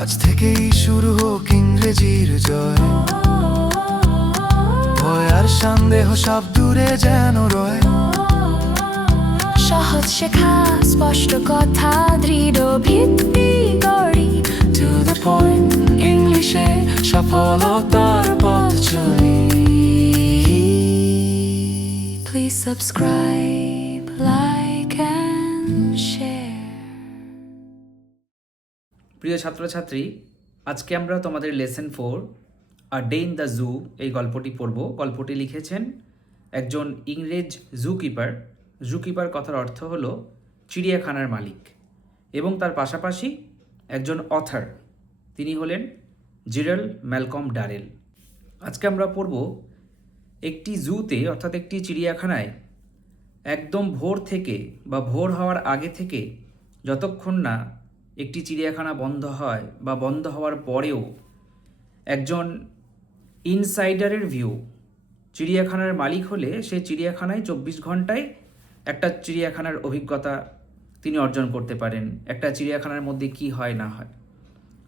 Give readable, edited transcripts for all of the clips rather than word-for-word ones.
আজ থেকেই শুরু হোক ইংরেজির জয়, ভয় আর সন্দেহ সব দূরে যেন রয়। সহজ শেখা, স্পষ্ট কথা, দৃঢ় ভিত্তি গড়ি। টু দ্য পয়েন্ট, ইংলিশে সফলতার পথ চলি। Please subscribe, like and share. প্রিয় ছাত্রছাত্রী, আজকে আমরা তোমাদের lesson 4 a day in the zoo এই গল্পটি পড়ব। গল্পটি লিখেছেন একজন ইংরেজ জু কিপার। জু কিপার কথার অর্থ হলো চিড়িয়াখানার মালিক, এবং তার পাশাপাশি একজন অথার, তিনি হলেন জেরাল্ড ম্যালকম ডারেল। আজকে আমরা পড়ব একটি জুতে অর্থাৎ একটি চিড়িয়াখানায় একদম ভোর থেকে বা ভোর হওয়ার আগে থেকে যতক্ষণ না একটি চিড়িয়াখানা বন্ধ হয় বা বন্ধ হওয়ার পরেও একজন ইনসাইডারের ভিউ, চিড়িয়াখানার মালিক হলে সে চিড়িয়াখানায় 24 ঘন্টায় একটা চিড়িয়াখানার অভিজ্ঞতা তিনি অর্জন করতে পারেন। একটা চিড়িয়াখানার মধ্যে কি হয় না হয়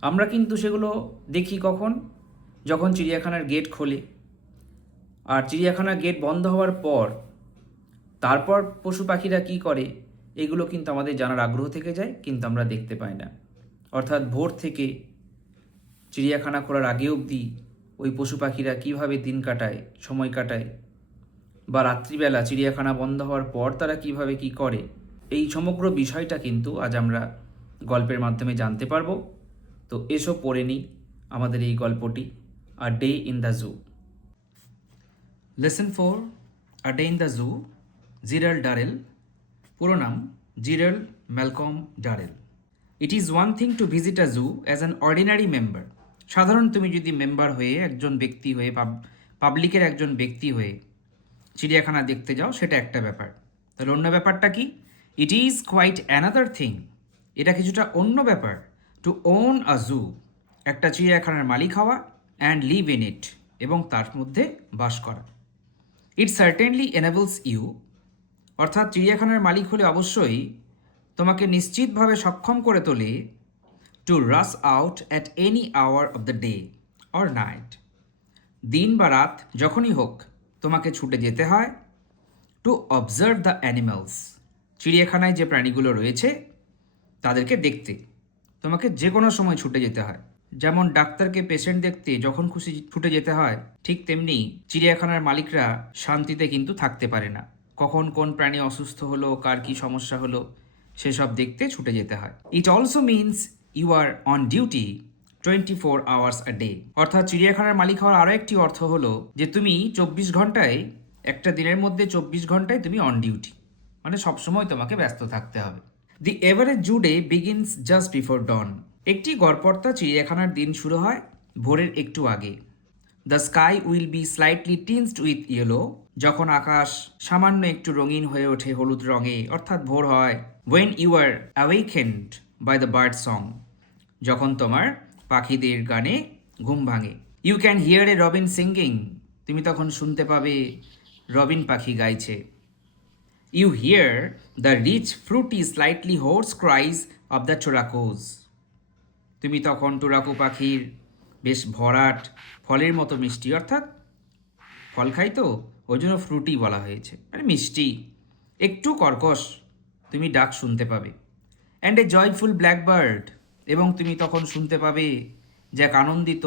আমরা কিন্তু সেগুলো দেখি কখন, যখন চিড়িয়াখানার গেট খোলে। আর চিড়িয়াখানার গেট বন্ধ হওয়ার পর তারপর পশু পাখিরা কী করে এগুলো কিন্তু আমাদের জানার আগ্রহ থেকে যায়, কিন্তু আমরা দেখতে পাই না। অর্থাৎ ভোর থেকে চিড়িয়াখানা খোলার আগে অবধি ওই পশু পাখিরা কীভাবে দিন কাটায়, সময় কাটায়, বা রাত্রিবেলা চিড়িয়াখানা বন্ধ হওয়ার পর তারা কিভাবে কি করে, এই সমগ্র বিষয়টা কিন্তু আজ আমরা গল্পের মাধ্যমে জানতে পারবো। তো এসব পড়ে নিই আমাদের এই গল্পটি, a day in the zoo. Lesson 4, a day in the zoo, Gerald Durrell. পুরো নাম Gerald Malcolm Durrell. It is one thing to visit a zoo as an ordinary member. সাধারণ তুমি যদি মেম্বার হয়ে, একজন ব্যক্তি হয়ে, পাবলিকের একজন ব্যক্তি হয়ে চিড়িয়াখানা দেখতে যাও, সেটা একটা ব্যাপার। তাহলে অন্য ব্যাপারটা কি? It is quite another thing, এটা কিছুটা অন্য ব্যাপার, টু ওন আ জু, একটা চিড়িয়াখানার মালিক হওয়া, অ্যান্ড লিভ ইন ইট, এবং তার মধ্যে বাস করা। ইট সার্টেনলি এনেবলস ইউ, অর্থাৎ চিড়িয়াখানার মালিক হলে অবশ্যই তোমাকে নিশ্চিতভাবে সক্ষম করে তোলে, to rush out at any hour of the day or night, দিন বা রাত যখনই হোক তোমাকে ছুটে যেতে হয়। টু অবজার্ভ দ্য অ্যানিমালস, চিড়িয়াখানায় যে প্রাণীগুলো রয়েছে তাদেরকে দেখতে তোমাকে যে কোনো সময় ছুটে যেতে হয়। যেমন ডাক্তারকে পেশেন্ট দেখতে যখন খুশি ছুটে যেতে হয়, ঠিক তেমনি চিড়িয়াখানার মালিকরা শান্তিতে কিন্তু থাকতে পারে না। কখন কোন প্রাণী অসুস্থ হলো, কার কী সমস্যা হলো, সেসব দেখতে ছুটে যেতে হয়। It also means you are on duty 24 hours a day, অর্থাৎ চিড়িয়াখানার মালিক হওয়ার আরও একটি অর্থ হলো যে তুমি 24 ঘন্টায়, একটা দিনের মধ্যে 24 ঘন্টায় তুমি অন ডিউটি, মানে সবসময় তোমাকে ব্যস্ত থাকতে হবে। The average zoo day begins just before dawn, একটি গড়পড়তা চিড়িয়াখানার দিন শুরু হয় ভোরের একটু আগে। The sky will be slightly tinged with yellow, যখন আকাশ সামান্য একটু রঙিন হয়ে ওঠে হলুদ রঙে, অর্থাৎ ভোর হয়। When you are awakened by the bird song, যখন তোমার পাখিদের গানে ঘুম ভাঙে। You can hear a robin singing, তুমি তখন শুনতে পাবে রবিন পাখি গাইছে। You hear the rich fruity slightly hoarse cries of the turacos, তুমি তখন টোরাকো পাখির বেশ ভরাট ফলের মতো মিষ্টি, অর্থাৎ ফল খাই তো ওই জন্য ফ্রুটি বলা হয়েছে, মানে মিষ্টি, একটু কর্কশ তুমি ডাক শুনতে পাবে। অ্যান্ড এ জয়ফুল ব্ল্যাকবার্ড, এবং তুমি তখন শুনতে পাবে যে এক আনন্দিত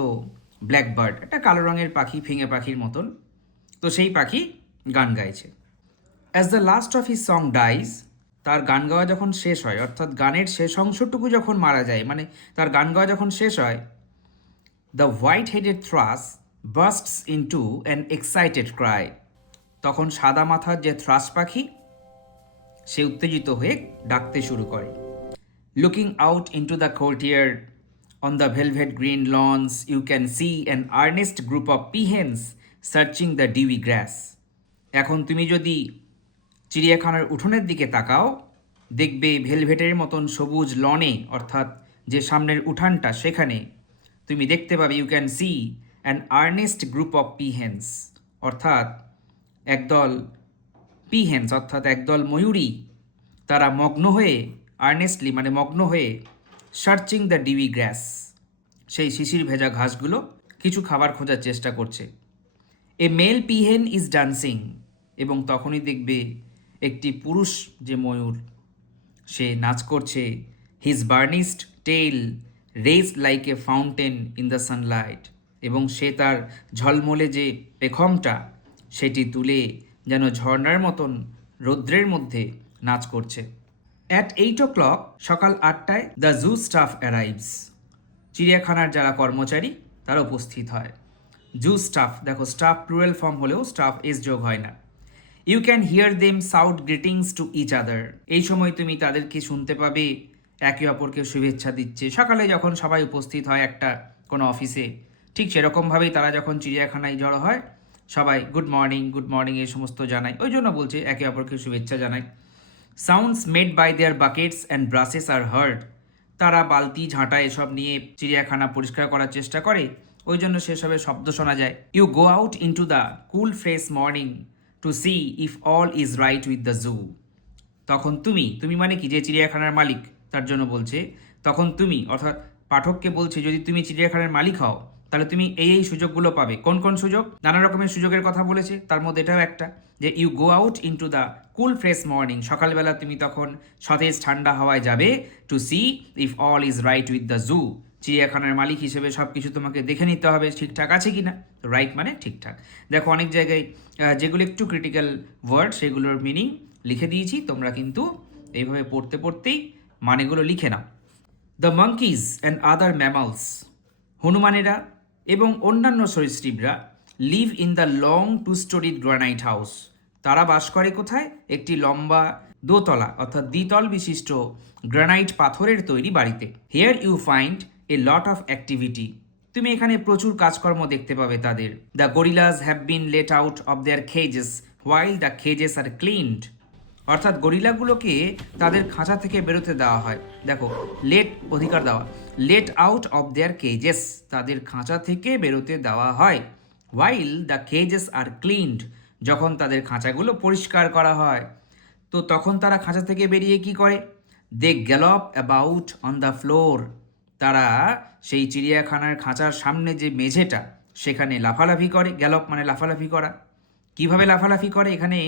ব্ল্যাকবার্ড, একটা কালো রঙের পাখি, ফিঙে পাখির মতন, তো সেই পাখি গান গাইছে। As the last of his song dies, তার গান গাওয়া যখন শেষ হয়, অর্থাৎ গানের শেষ অংশটুকু যখন মারা যায়, মানে তার গান গাওয়া যখন শেষ হয়, the white headed thrush bursts into an excited cry, তখন সাদা মাথার যে থ্রাস পাখি সে উত্তেজিত হয়ে ডাকতে শুরু করে। Looking out into the courtyard on the velvet green lawns you can see an earnest group of peahens searching the dewy grass, এখন তুমি যদি চিড়িয়াখানার উঠোনের দিকে তাকাও, দেখবে ভেলভেটের মতন সবুজ লনে, অর্থাৎ যে সামনের উঠানটা, সেখানে তুমি দেখতে পাবে, you can see an earnest group of peahens, অর্থাৎ একদল পিহেন্স, অর্থাৎ একদল ময়ূরী, তারা মগ্ন হয়ে, আর্নেস্টলি মানে মগ্ন হয়ে, সার্চিং দ্য ডিউই গ্রাস, সেই শিশির ভেজা ঘাসগুলো কিছু খাবার খোঁজার চেষ্টা করছে। এ মেল পিহেন ইজ ডান্সিং, এবং তখনই দেখবে একটি পুরুষ যে ময়ূর সে নাচ করছে। His burnished tail raised like a fountain in the sunlight, এবং সে তার ঝলমলে যে পেখমটা সেটি তুলে যেন ঝর্ণার মতন রৌদ্রের মধ্যে নাচ করছে। অ্যাট 8 o'clock, সকাল 8টায় দ্য জু স্টাফ অ্যারাইভস, চিড়িয়াখানার যারা কর্মচারী তারা উপস্থিত হয়। জু স্টাফ, দেখো স্টাফ প্লুরাল ফর্ম হলেও স্টাফ এস যোগ হয় না। You can hear them shout greetings to each other, এই সময় তুমি তাদেরকে শুনতে পাবে একে অপরকে শুভেচ্ছা দিচ্ছে। সকালে যখন সবাই উপস্থিত হয় একটা কোনো অফিসে, ঠিক সেরকমভাবেই তারা যখন চিড়িয়াখানায় জড়ো হয় সবাই গুড মর্নিং এই সমস্ত জানায়, ওই জন্য বলছে একে অপরকে শুভেচ্ছা জানায়। Sounds made by their buckets and brushes are heard, তারা বালতি ঝাঁটা এসব নিয়ে চিড়িয়াখানা পরিষ্কার করার চেষ্টা করে, ওই জন্য সেসবের শব্দ শোনা যায়। You go out into the cool fresh morning to see if all is right with the zoo, তখন তুমি মানে কি, যে চিড়িয়াখানার মালিক তার জন্য বলছে, তখন তুমি অর্থাৎ পাঠককে বলছে যদি তুমি চিড়িয়াখানার মালিক হও তাহলে তুমি এই সুযোগগুলো পাবে। কোন কোন সুযোগ? নানা রকমের সুযোগের কথা বলেছে, তার মধ্যে এটাও একটা, যে you go out into the cool fresh morning, সকালবেলা তুমি তখন সতেজ ঠান্ডা হাওয়ায় যাবে, to see if all is right with the zoo, চিড়িয়াখানার মালিক হিসেবে সব কিছু তোমাকে দেখে নিতে হবে ঠিকঠাক আছে কি না। রাইট মানে ঠিকঠাক। দেখো অনেক জায়গায় যেগুলো একটু ক্রিটিক্যাল ওয়ার্ড সেগুলোর মিনিং লিখে দিয়েছি, তোমরা কিন্তু এইভাবে পড়তে পড়তেই মানেগুলো লিখে নাও। The monkeys and other mammals, হনুমানেরা এবং অন্যান্য সরীসৃপরা live in the long 2-storied granite house, তারা বাস করে কোথায়? একটি লম্বা দোতলা অর্থাৎ দ্বিতল বিশিষ্ট গ্রানাইট পাথরের তৈরি বাড়িতে। Here you find a lot of activity, তুমি এখানে প্রচুর কাজকর্ম দেখতে পাবে তাদের। The gorillas have been let out of their cages while the cages are cleaned, অর্থাৎ গরিলাগুলোকে তাদের খাঁচা থেকে বেরোতে দেওয়া হয়। দেখো লেট অধিকার দেওয়া, let out of their cages, তাদের খাঁচা থেকে বেরোতে দেওয়া হয়। While the cages are cleaned, যখন তাদের খাঁচাগুলো পরিষ্কার করা হয় তো তখন তারা খাঁচা থেকে বেরিয়ে কি করে? দে gallop about on the floor, তারা সেই চিড়িয়াখানার খাঁচার সামনে যে মেঝেটা সেখানে লাফালাফি করে। গ্যালপ মানে লাফালাফি করা। কিভাবে লাফালাফি করে? এখানে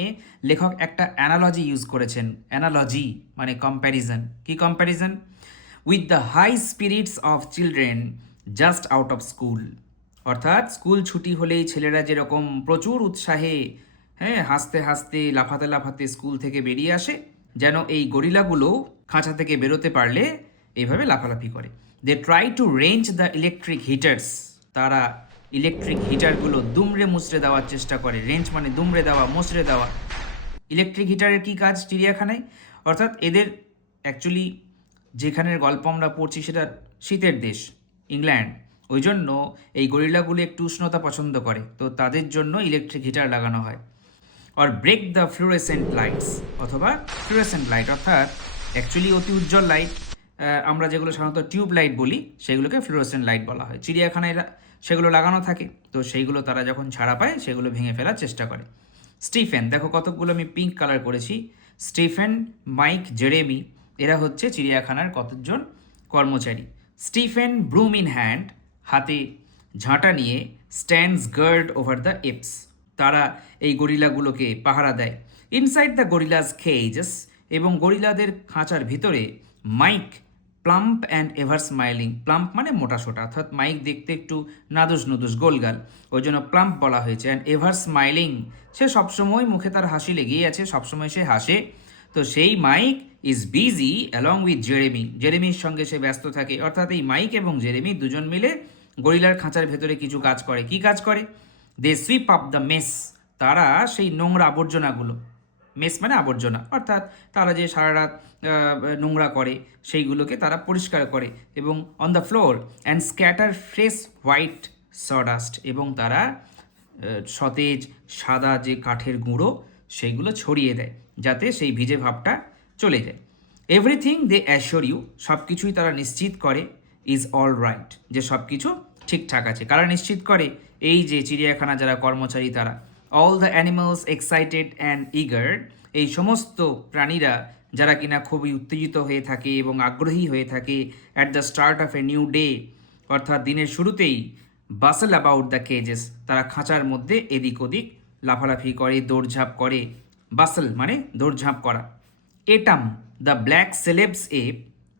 লেখক একটা অ্যানালজি ইউজ করেছেন। অ্যানালজি মানে কম্প্যারিজন। কি comparison? With the high spirits of children just out of school, অর্থাৎ স্কুল ছুটি হলেই ছেলেরা যেরকম প্রচুর উৎসাহে হাসতে হাসতে লাফাতে লাফাতে স্কুল থেকে বেরিয়ে আসে, যেন এই গরিলাগুলো খাঁচা থেকে বেরোতে পারলে এইভাবে লাফালাফি করে। They try to wrench the electric heaters, তারা ইলেকট্রিক হিটারগুলো দুমড়ে মুচড়ে দেওয়ার চেষ্টা করে। রেঞ্জ মানে দুমড়ে দেওয়া, মুচড়ে দেওয়া। ইলেকট্রিক হিটারের কী কাজ চিড়িয়াখানায়? অর্থাৎ এদের অ্যাকচুয়ালি যেখানের গল্প আমরা পড়ছি সেটা শীতের দেশ, ইংল্যান্ড, ওই জন্য এই গরিলাগুলো একটু উষ্ণতা পছন্দ করে, তো তাদের জন্য ইলেকট্রিক হিটার লাগানো হয়। অর ব্রেক দ্য ফ্লুরেসেন্ট লাইটস, অথবা ফ্লুরেসেন্ট লাইট অর্থাৎ অ্যাকচুয়ালি অতি উজ্জ্বল লাইট, আমরা যেগুলো সাধারণত টিউব লাইট বলি সেগুলোকে ফ্লুরেসেন্ট লাইট বলা হয়। চিড়িয়াখানায় সেগুলো লাগানো থাকে, তো সেইগুলো তারা যখন ছাড়া পায় সেগুলো ভেঙে ফেলার চেষ্টা করে। স্টিফেন, দেখো কতকগুলো আমি পিঙ্ক কালার করেছি। স্টিফেন, মাইক, জেরেমি, এরা হচ্ছে চিড়িয়াখানার কতজন কর্মচারী। স্টিফেন ব্রুম ইন হ্যান্ড, হাতে ঝাঁটা নিয়ে, stands guard over the apes, তারা এই গরিলাগুলোকে পাহারা দেয়। ইনসাইড দ্য গরিলাস কেজেস, এবং গরিলাদের খাঁচার ভিতরে Mike, plump and ever smiling, plump মানে মোটা সোটা, অর্থাৎ মাইক দেখতে একটু নাদুস নুদুস গোলগাল, ওই জন্য প্লাম্প বলা হয়েছে। অ্যান্ড এভার স্মাইলিং, সে সবসময় মুখে তার হাসি লেগেই আছে, সবসময় সে হাসে। তো সেই Mike is busy along with Jeremy, জেরেমির সঙ্গে সে ব্যস্ত থাকে। অর্থাৎ এই মাইক এবং জেরেমি দুজন মিলে গরিলার খাঁচার ভেতরে কিছু কাজ করে। কি কাজ করে? দে সুইপ আপ দ্য মেস, তারা সেই নোংরা আবর্জনাগুলো, মেস মানে আবর্জনা, অর্থাৎ তারা যে সারা রাত নোংরা করে সেইগুলোকে তারা পরিষ্কার করে। এবং on the floor and scatter fresh white sawdust, এবং তারা সতেজ সাদা যে কাঠের গুঁড়ো সেইগুলো ছড়িয়ে দেয় যাতে সেই ভিজে ভাবটা চলে যায়। এভরিথিং দে অ্যাশিওর ইউ, সব কিছুই তারা নিশ্চিত করে, ইজ অল রাইট, যে সব কিছু ঠিকঠাক আছে। কারা নিশ্চিত করে? এই যে চিড়িয়াখানা যারা কর্মচারী তারা। All the animals excited and eager, এই সমস্ত প্রাণীরা যারা কিনা খুবই উত্তেজিত হয়ে থাকে এবং আগ্রহী হয়ে থাকে at the start of a new day, অর্থাৎ দিনের শুরুতেই বাসেল অ্যাবাউট দ্য কেজেস, তারা খাঁচার মধ্যে এদিক ওদিক লাফালাফি করে, দৌড়ঝাঁপ করে। বাসেল মানে দৌড়ঝাঁপ করা। এটাম দ্য ব্ল্যাক সেলেবস এপ,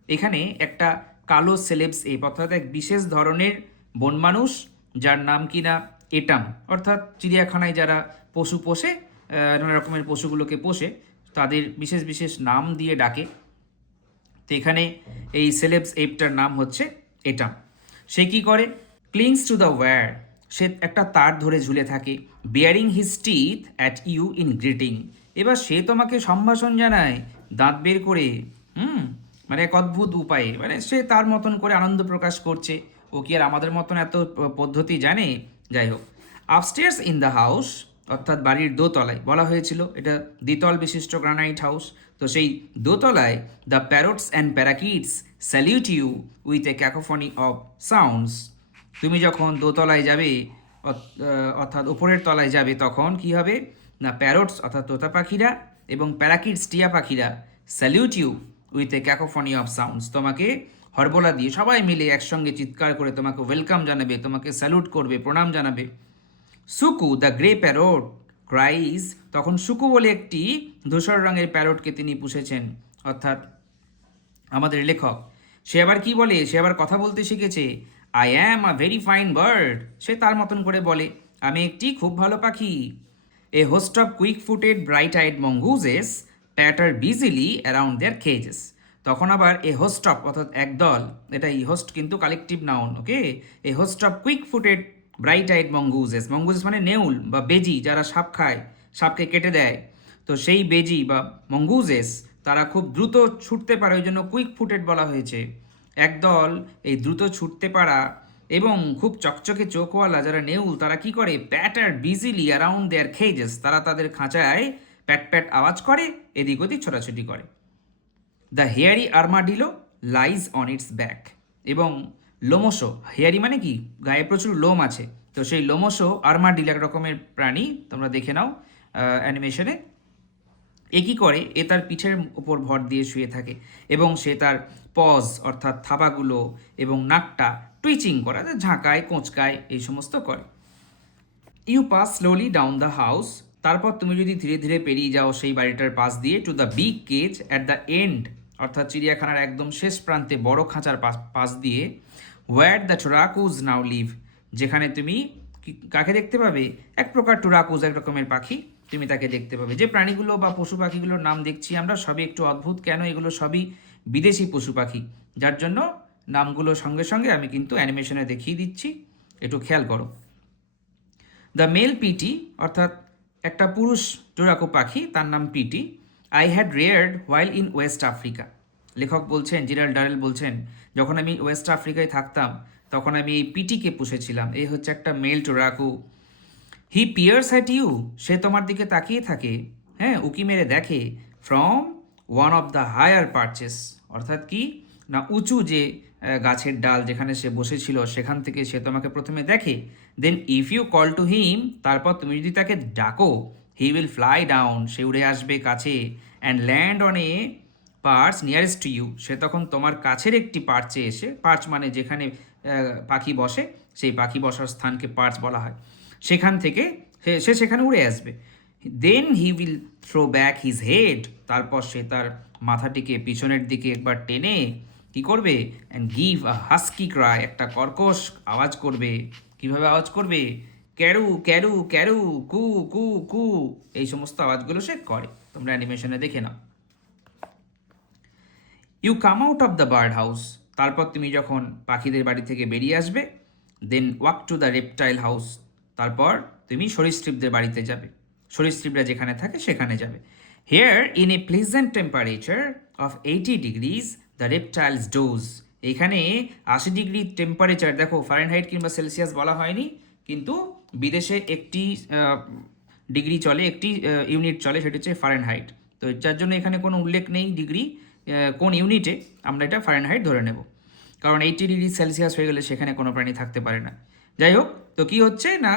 এখানে একটা কালো সেলেবস এপ অর্থাৎ এক বিশেষ ধরনের বন মানুষ যার নাম কিনা এটাম, অর্থাৎ চিড়িয়াখানায় যারা পশু পোষে, নানা রকমের পশুগুলোকে পোষে, তাদের বিশেষ বিশেষ নাম দিয়ে ডাকে। তো এখানে এই সেলেবস এপটার নাম হচ্ছে এটাম। সে কি করে? ক্লিংস টু দ্য ওয়্যার, সে একটা তার ধরে ঝুলে থাকে। Bearing his teeth at you in greeting, এবার সে তোমাকে সম্ভাষণ জানায় দাঁত বের করে। মানে এক অদ্ভুত উপায়ে, মানে সে তার মতন করে আনন্দ প্রকাশ করছে। ও কি আর আমাদের মতন এত পদ্ধতি জানে? যাই হোক, আপস্টেয়ার্স ইন দ্য হাউস, অর্থাৎ বাড়ির দোতলায়, বলা হয়েছিল এটা দ্বিতল বিশিষ্ট গ্রানাইট হাউস। তো সেই দোতলায় the parrots and parakeets salute you with a cacophony of sounds, তুমি যখন দোতলায় যাবে অর্থাৎ উপরের তলায় যাবে, তখন কি হবে না, প্যারটস অর্থাৎ তোতা পাখিরা এবং প্যারাকিটস টিয়া পাখিরা salute you with a cacophony of sounds, তোমাকে হরবোলা দিয়ে সবাই মিলে একসঙ্গে চিৎকার করে তোমাকে ওয়েলকাম জানাবে, তোমাকে স্যালুট করবে, প্রণাম জানাবে। Suku the grey parrot cries, তখন সুকু বলে একটি ধূসর রঙের প্যারটকে তিনি পুষেছেন, অর্থাৎ আমাদের লেখক। সে আবার কি বলে? সে আবার কথা বলতে শিখেছে। I am a very fine bird, সে তার মতন করে বলে, আমি একটি খুব ভালো পাখি। A host of quick footed bright eyed mongooses patter busily around their cages, তখন আবার এ হোস্ট অফ অর্থাৎ একদল, এটা ই হোস্ট কিন্তু collective noun, okay. A host of quick footed bright eyed mongooses, mongooses মানে নেউল বা বেজি, যারা সাপ খায়, সাপকে কেটে দেয়। তো সেই বেজি বা মঙ্গুজেস তারা খুব দ্রুত ছুটতে পারে, ওই জন্য কুইক ফুটেড বলা হয়েছে। একদল এই দ্রুত ছুটতে পারা এবং খুব চকচকে চোখওয়ালা যারা নেউল, তারা কি করে? প্যাটার বিজিলি অ্যারাউন্ড দেয়ার কেজেস, তারা তাদের খাঁচায় প্যাট প্যাট আওয়াজ করে, এদিক ওদিক ছোটাছুটি করে। The hairy armadillo lies on it's back, এবং লোমশো, হেয়ারি মানে কি? গায়ে প্রচুর লোম আছে। তো সেই লোমশো আর্মাডিলো এক রকমের প্রাণী, তোমরা দেখে নাও অ্যানিমেশনে। এ কী করে? এ তার পিঠের উপর ভর দিয়ে শুয়ে থাকে এবং সে তার পজ অর্থাৎ থাবাগুলো এবং নাকটা টুইচিং করা, ঝাঁকায়, কোঁচকায়, এই সমস্ত করে। You pass slowly down the house, তারপর তুমি যদি ধীরে ধীরে পেরিয়ে যাও সেই বাড়িটার পাশ দিয়ে, to the big cage at the end, অর্থাৎ চিড়িয়াখানার একদম শেষ প্রান্তে বড় খাঁচার পাশ দিয়ে, ওয়্যার দ্য টুরাকুজ নাও লিভ, যেখানে তুমি কাকে দেখতে পাবে? এক প্রকার টুরাকুজ, এক রকমের পাখি, তুমি তাকে দেখতে পাবে। যে প্রাণীগুলো বা পশু পাখিগুলোর নাম দেখছি আমরা সবই একটু অদ্ভুত কেন, এগুলো সবই বিদেশি পশু পাখি, যার জন্য নামগুলো সঙ্গে সঙ্গে আমি কিন্তু অ্যানিমেশনে দেখিয়ে দিচ্ছি, একটু খেয়াল করো। দ্য মেল পিটি, অর্থাৎ একটা পুরুষ টুরাকু পাখি, তার নাম পিটি। I had reared while in West Africa, লেখক বলছেন, জিরাল্ড ডারেল বলছেন, যখন আমি ওয়েস্ট আফ্রিকায় থাকতাম তখন আমি এই পিটিকে পুষেছিলাম। এই হচ্ছে একটা male turaco. He peers at you, সে তোমার দিকে তাকিয়ে থাকে, হ্যাঁ, উকি মেরে দেখে। From one of the higher perches, অর্থাৎ কি না, উঁচু যে গাছের ডাল যেখানে সে বসেছিল সেখান থেকে সে তোমাকে প্রথমে দেখে। Then if you call to him, তারপর তুমি যদি তাকে ডাকো, হি উইল ফ্লাই ডাউন, সে উড়ে আসবে কাছে। And land on a perch nearest to you, সে তখন তোমার কাছের একটি পার্চে এসে, পার্চ মানে যেখানে পাখি বসে, সেই পাখি বসার স্থানকে পার্চ বলা হয়, সেখান থেকে সে সেখানে উড়ে আসবে। Then he will throw back his head, তারপর সে তার মাথাটিকে পিছনের দিকে একবার টেনে কি করবে? And give a husky Cry, একটা কর্কশ আওয়াজ করবে। কিভাবে আওয়াজ করবে? ক্যারু ক্যারু ক্যারু, কু কু কু, এই সমস্ত আওয়াজগুলো সে করে, তোমরা অ্যানিমেশনে দেখে নাও। You come out of the bird house, তারপর তুমি যখন পাখিদের বাড়ি থেকে বেরিয়ে আসবে। Then walk to the reptile house, তারপর তুমি সরীসৃপদের বাড়িতে যাবে, সরীসৃপরা যেখানে থাকে সেখানে যাবে। Here in a pleasant temperature of 80 degrees the reptiles dose, এখানে 80 ডিগ্রি টেম্পারেচার, দেখো ফারেনহাইট কিংবা সেলসিয়াস বলা হয়নি, কিন্তু বিদেশে একটি ডিগ্রি চলে, একটি ইউনিট চলে, সেটা হচ্ছে ফারেনহাইট। তো যার জন্য এখানে কোনো উল্লেখ নেই ডিগ্রি কোন ইউনিটে, আমরা এটা ফারেনহাইট ধরে নেব, কারণ 80 ডিগ্রি সেলসিয়াস হয়ে গেলে সেখানে কোনো প্রাণী থাকতে পারে না। যাই হোক, তো কি হচ্ছে না,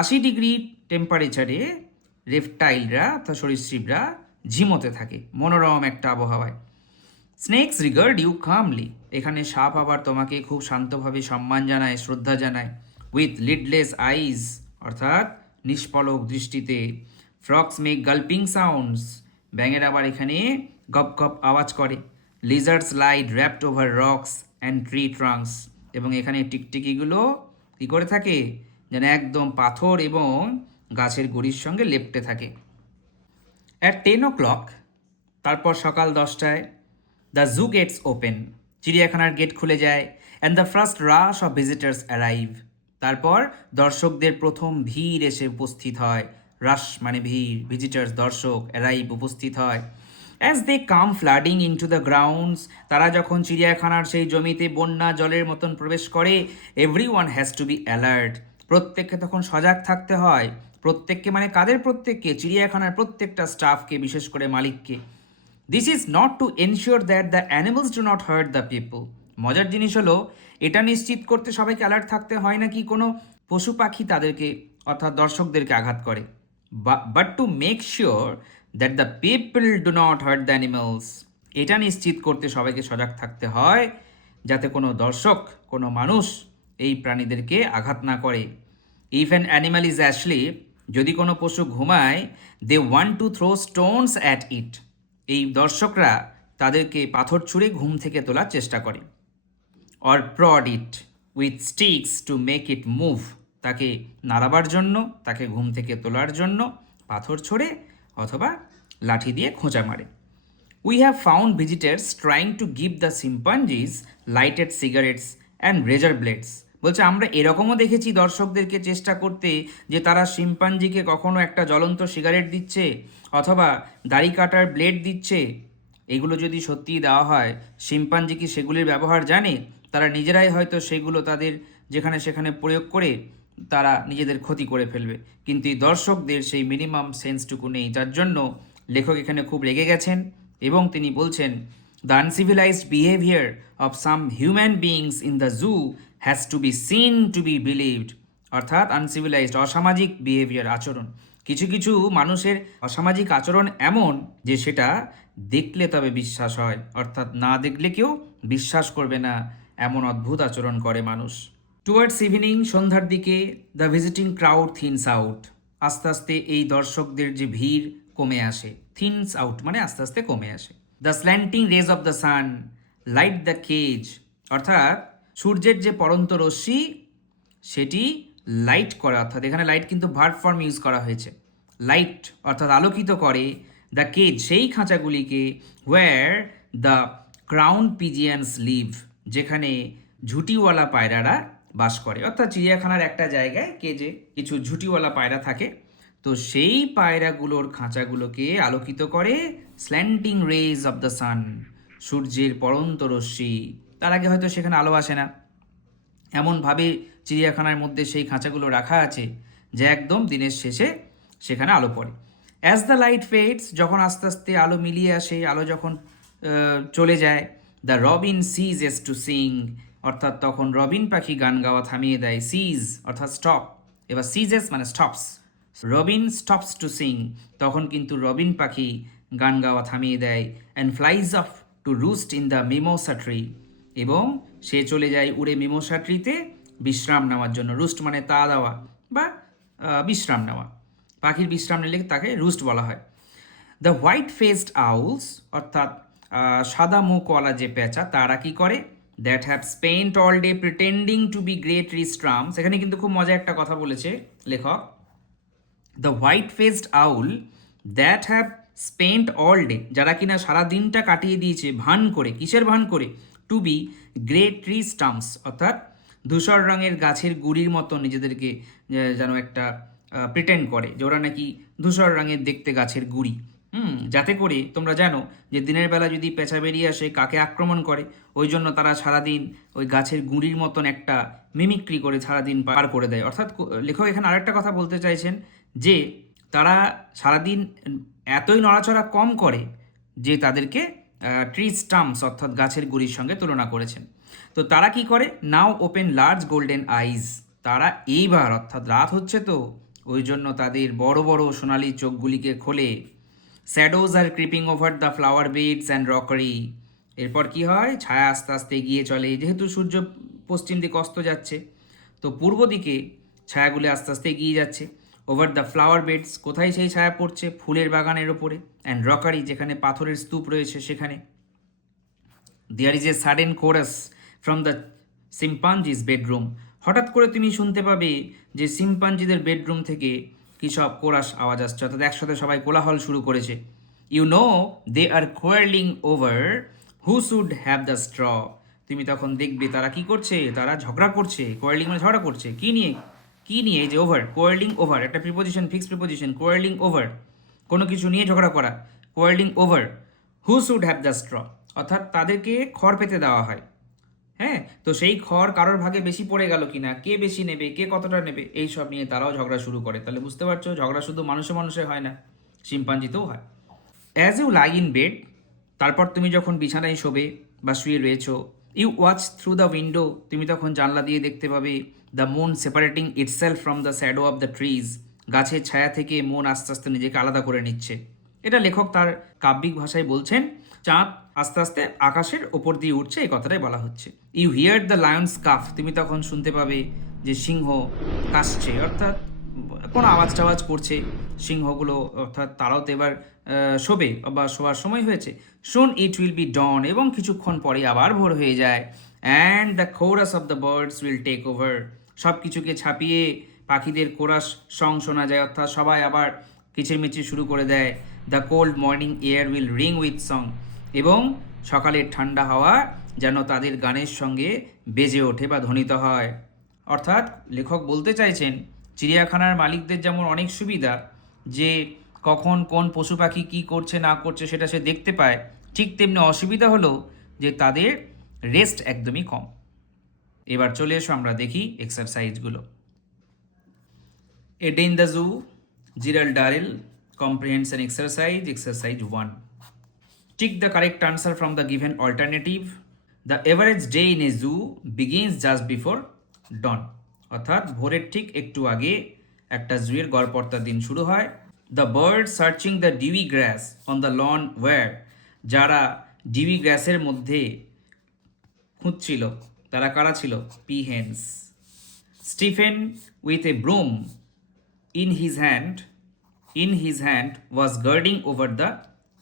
80 ডিগ্রি টেম্পারেচারে রেপটাইলরা অর্থাৎ সরীসৃপরা ঝিমোতে থাকে মনোরম একটা আবহাওয়ায়। স্নেকস রিগার্ড ইউ কামলি, এখানে সাপ আবার তোমাকে খুব শান্তভাবে সম্মান জানায়, শ্রদ্ধা জানায়। উইথ লিডলেস আইজ, অর্থাৎ নিষ্পলক দৃষ্টিতে। ফ্রক্স মেক গাল্পিং সাউন্ডস, ব্যাঙের আবার এখানে গপ গপ আওয়াজ করে। Lizards lie draped over rocks and tree trunks, এবং এখানে টিকটিকিগুলো কী করে থাকে, যেন একদম পাথর এবং গাছের গুড়ির সঙ্গে লেপ্টে থাকে। অ্যাট 10 o'clock, তারপর সকাল 10টায়, দ্য জু গেটস ওপেন, চিড়িয়াখানার গেট খুলে যায়। And the first rush of visitors arrive, তারপর দর্শকদের প্রথম ভিড় এসে উপস্থিত হয়। রাশ মানে ভিড়, ভিজিটার্স দর্শক, অ্যারাইভ উপস্থিত হয়। As they come flooding into the grounds, তারা যখন চিড়িয়াখানার সেই জমিতে বন্যা জলের মতন প্রবেশ করে, every one has to be alert, প্রত্যেককে তখন সজাগ থাকতে হয়। প্রত্যেককে মানে কাদের প্রত্যেককে? চিড়িয়াখানার প্রত্যেকটা স্টাফকে, বিশেষ করে মালিককে। This is not to ensure that the animals do not heart the people, মজার জিনিস হলো এটা নিশ্চিত করতে সবাইকে অ্যালার্ট থাকতে হয় না কি কোনো পশু পাখি তাদেরকে অর্থাৎ দর্শকদেরকে আঘাত করে, but to make sure that the people do not heart the animals, এটা নিশ্চিত করতে সবাইকে সজাগ থাকতে হয় যাতে কোনো দর্শক, কোনো মানুষ এই প্রাণীদেরকে আঘাত না করে। If an animal is asleep, যদি কোনো পশু ঘুমায়, they want to throw stones at it, এই দর্শকরা তাদেরকে পাথর ছুঁড়ে ঘুম থেকে তোলার চেষ্টা করে। Or prod it with sticks to make it move, তাকে নাড়াবার জন্য, তাকে ঘুম থেকে তোলার জন্য পাথর ছোড়ে অথবা লাঠি দিয়ে খোঁচা মারে। We have found visitors trying to give the chimpanzees lighted cigarettes and razor blades, বলছে আমরা এরকমও দেখেছি দর্শকদেরকে চেষ্টা করতে যে তারা শিম্পাঞ্জিকে কখনো একটা জ্বলন্ত সিগারেট দিচ্ছে অথবা দাড়ি কাটার ব্লেড দিচ্ছে। এগুলো যদি সত্যিই দেওয়া হয়, শিম্পাঞ্জি কি সেগুলির ব্যবহার জানে? তারা নিজেরাই হয়তো সেগুলো তাদের যেখানে সেখানে প্রয়োগ করে তারা নিজেদের ক্ষতি করে ফেলবে, কিন্তু এই দর্শকদের সেই মিনিমাম সেন্সটুকু নেই, যার জন্য লেখক এখানে খুব রেগে গেছেন এবং তিনি বলছেন the uncivilised behaviour of some human beings in the zoo has to be seen to be believed, অর্থাৎ আনসিভিলাইজড অসামাজিক বিহেভিয়ার আচরণ, কিছু কিছু মানুষের অসামাজিক আচরণ এমন যে সেটা দেখলে তবে বিশ্বাস হয়, অর্থাৎ না দেখলে কেউ বিশ্বাস করবে না, এমন অদ্ভুত আচরণ করে মানুষ। টুয়ার্ডস ইভিনিং, সন্ধ্যার দিকে, দ্য ভিজিটিং ক্রাউড থিনস আউট, আস্তে আস্তে এই দর্শকদের যে ভিড় কমে আসে। থিনস আউট মানে আস্তে আস্তে কমে আসে। The slanting rays of the sun light the cage, অর্থাৎ সূর্যের যে পরন্ত রশ্মি সেটি লাইট করা, অর্থাৎ এখানে লাইট কিন্তু ভার্ব ফর্ম ইউজ করা হয়েছে। লাইট অর্থাৎ আলোকিত করে দ্য কেজ সেই খাঁচাগুলিকে, ওয়্যার দ্য ক্রাউন পিজিয়ান্স লিভ যেখানে ঝুটিওয়ালা পায়রারা বাস করে, অর্থাৎ চিড়িয়াখানার একটা জায়গায় কেজে কিছু ঝুটিওয়ালা পায়রা থাকে, তো সেই পায়রাগুলোর খাঁচাগুলোকে আলোকিত করে slanting rays of the sun, সূর্যের পরন্ত রশ্মি। তার আগে হয়তো সেখানে আলো আসে না, এমনভাবে চিড়িয়াখানার মধ্যে সেই খাঁচাগুলো রাখা আছে যে একদম দিনের শেষে সেখানে আলো পড়ে। অ্যাজ দ্য লাইট ফেডস, যখন আস্তে আস্তে আলো মিলিয়ে আসে, আলো যখন চলে যায়, the robin ceases to sing, অর্থাৎ তখন রবিন পাখি গান গাওয়া থামিয়ে দেয়। সিজ অর্থাৎ স্টপ, এবার সিজেস মানে stops, robin stops to sing, তখন কিন্তু রবিন পাখি গান গাওয়া থামিয়ে দেয়। And flies off to roost in the mimosa tree, এবং সে চলে যায় উড়ে মিমোসা ট্রিতে বিশ্রাম নেওয়ার জন্য। রুস্ট মানে তা দেওয়া বা বিশ্রাম নেওয়া, পাখির বিশ্রাম নিলে তাকে রুস্ট বলা হয়। দ্য হোয়াইট ফেসড আউলস, অর্থাৎ সাদা মুখওয়ালা যে পেঁচা, তারা কি করে? That have spent all day pretending to be great rostrum, সেখানে কিন্তু খুব মজা একটা কথা বলেছে লেখক। The white faced owl that have spent all day, যারা কিনা সারা দিনটা কাটিয়ে দিয়েছে ভান করে, কিসের ভান করে? To be great tree stumps, অর্থাৎ ধূসর রঙের গাছের গুড়ির মতো নিজেদেরকে যেন একটা প্রিটেন্ড করে যে ওরা নাকি ধূসর রঙের দেখতে গাছের গুড়ি, যাতে করে তোমরা জানো যে দিনের বেলা যদি পেঁচা বেরিয়ে আসে কাকে আক্রমণ করে, ওই জন্য তারা সারাদিন ওই গাছের গুঁড়ির মতন একটা মিমিক্রি করে সারাদিন পার করে দেয়। অর্থাৎ লেখক এখানে আরেকটা কথা বলতে চাইছেন যে তারা সারাদিন এতই নড়াচড়া কম করে যে তাদেরকে ট্রি স্টাম্পস অর্থাৎ গাছের গুঁড়ির সঙ্গে তুলনা করেছেন। তো তারা কি করে? নাও ওপেন লার্জ গোল্ডেন আইজ, তারা এইবার অর্থাৎ রাত হচ্ছে তো ওই জন্য তাদের বড় বড় সোনালি চোখগুলিকে খোলে। Shadows are creeping over the flower beds and rockery. এরপর কি হয়, ছায়া আস্তে আস্তে এগিয়ে চলে, যেহেতু সূর্য পশ্চিম দিকে অস্ত যাচ্ছে তো পূর্ব দিকে ছায়াগুলো আস্তে আস্তে এগিয়ে যাচ্ছে। ওভার দ্য ফ্লাওয়ার বেডস, কোথায় সেই ছায়া পড়ছে, ফুলের বাগানের ওপরে। অ্যান্ড রকারি, যেখানে পাথরের স্তূপ রয়েছে সেখানে। There is a sudden chorus from the chimpanzees bedroom, হঠাৎ করে তুমি শুনতে পাবে যে সিম্পাঞ্জিদের বেডরুম থেকে কী সব কোরাস আওয়াজ আসছে, অর্থাৎ একসাথে সবাই কোলাহল শুরু করেছে। You know they are quarrelling over who should have the straw, তুমি তখন দেখবে তারা কি করছে, তারা ঝগড়া করছে। কোয়ার্লিং মানে ঝগড়া করছে, কি নিয়ে, কি নিয়ে, এই যে ওভার, কোয়ার্লিং ওভার একটা preposition, fixed preposition, quarrelling over কোনো কিছু নিয়ে ঝগড়া করা। Quarrelling over who should have the straw, অর্থাৎ তাদেরকে খড় পেতে দেওয়া হয়। হ্যাঁ, তো সেই খড় কারোর ভাগে বেশি পড়ে গেল কিনা, কে বেশি নেবে, কে কতটা নেবে, এই সব নিয়ে তারাও ঝগড়া শুরু করে। তাহলে বুঝতে পারছো, ঝগড়া শুধু মানুষে মানুষে হয় না, শিম্পাঞ্জিতেও হয়। As you lie in bed, তারপর তুমি যখন বিছানায় শোবে বা শুয়ে রয়েছো, you watch through the window, তুমি তখন জানলা দিয়ে দেখতে পাবে the moon separating itself from the shadow of the trees, গাছের ছায়া থেকে মন আস্তে আস্তে নিজেকে আলাদা করে নিচ্ছে। এটা লেখক তার কাব্যিক ভাষায় বলছেন, চাঁদ আস্তে আস্তে আকাশের ওপর দিয়ে উঠছে, এই কথাটাই বলা হচ্ছে। You hear the lions cough, তুমি তখন শুনতে পাবে যে সিংহ কাশছে, অর্থাৎ কোনো আওয়াজ টাওয়াজ করছে সিংহগুলো, অর্থাৎ তারাও তো এবার শোবে বা শোয়ার সময় হয়েছে। সুন ইট উইল বি ডন, এবং কিছুক্ষণ পরে আবার ভোর হয়ে যায়। And the chorus of the birds will take over, সব কিছুকে ছাপিয়ে পাখিদের কোরাস সং শোনা যায়, অর্থাৎ সবাই আবার কিচিরমিচির শুরু করে দেয়। The cold morning air will ring with song, এবং সকালের ঠান্ডা হাওয়া যেন তাদের গানের সঙ্গে বেজে ওঠে বা ধ্বনিত হয়। অর্থাৎ লেখক বলতে চাইছেন, চিড়িয়াখানার মালিকদের যেমন অনেক সুবিধা যে কখন কোন পশু পাখি কী করছে না করছে সেটা সে দেখতে পায়, ঠিক তেমনি অসুবিধা হলো যে তাদের রেস্ট একদমই কম। এবার চলে এসো আমরা দেখি এক্সারসাইজগুলো। A Day in the Zoo, Gerald Darrell comprehension exercise, exercise 1. Tick the correct answer from the given alternative. The average day in a zoo begins just before dawn. অর্থাৎ ভোরের ঠিক একটু আগে একটা জুয়ের গড়পড়তা দিন শুরু হয়। The birds searching the dewy grass on the lawn were, যারা ডিউই গ্রাসের মধ্যে খুঁজছিল তারা কারা ছিল? peahens. Stephen with a broom in his hand was girding over the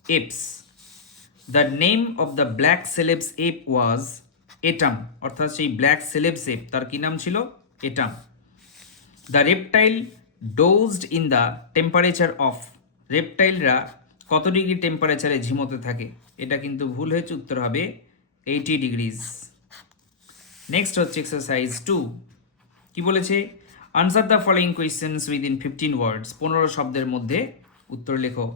apes. The name of the black celeb's ape was Etam, অর্থাৎ সেই black সেলেবস app তার কি নাম ছিল? এটাম। The reptile dozed in the temperature of, রেপটাইলরা কত degree টেম্পারেচারে ঝিমোতে থাকে? এটা কিন্তু ভুল হয়েছে, উত্তর হবে 80 ডিগ্রিজ। নেক্সট হচ্ছে এক্সারসাইজ 2। কি বলেছে? Answer the following questions within 15 words, 15 শব্দের মধ্যে উত্তর লেখো।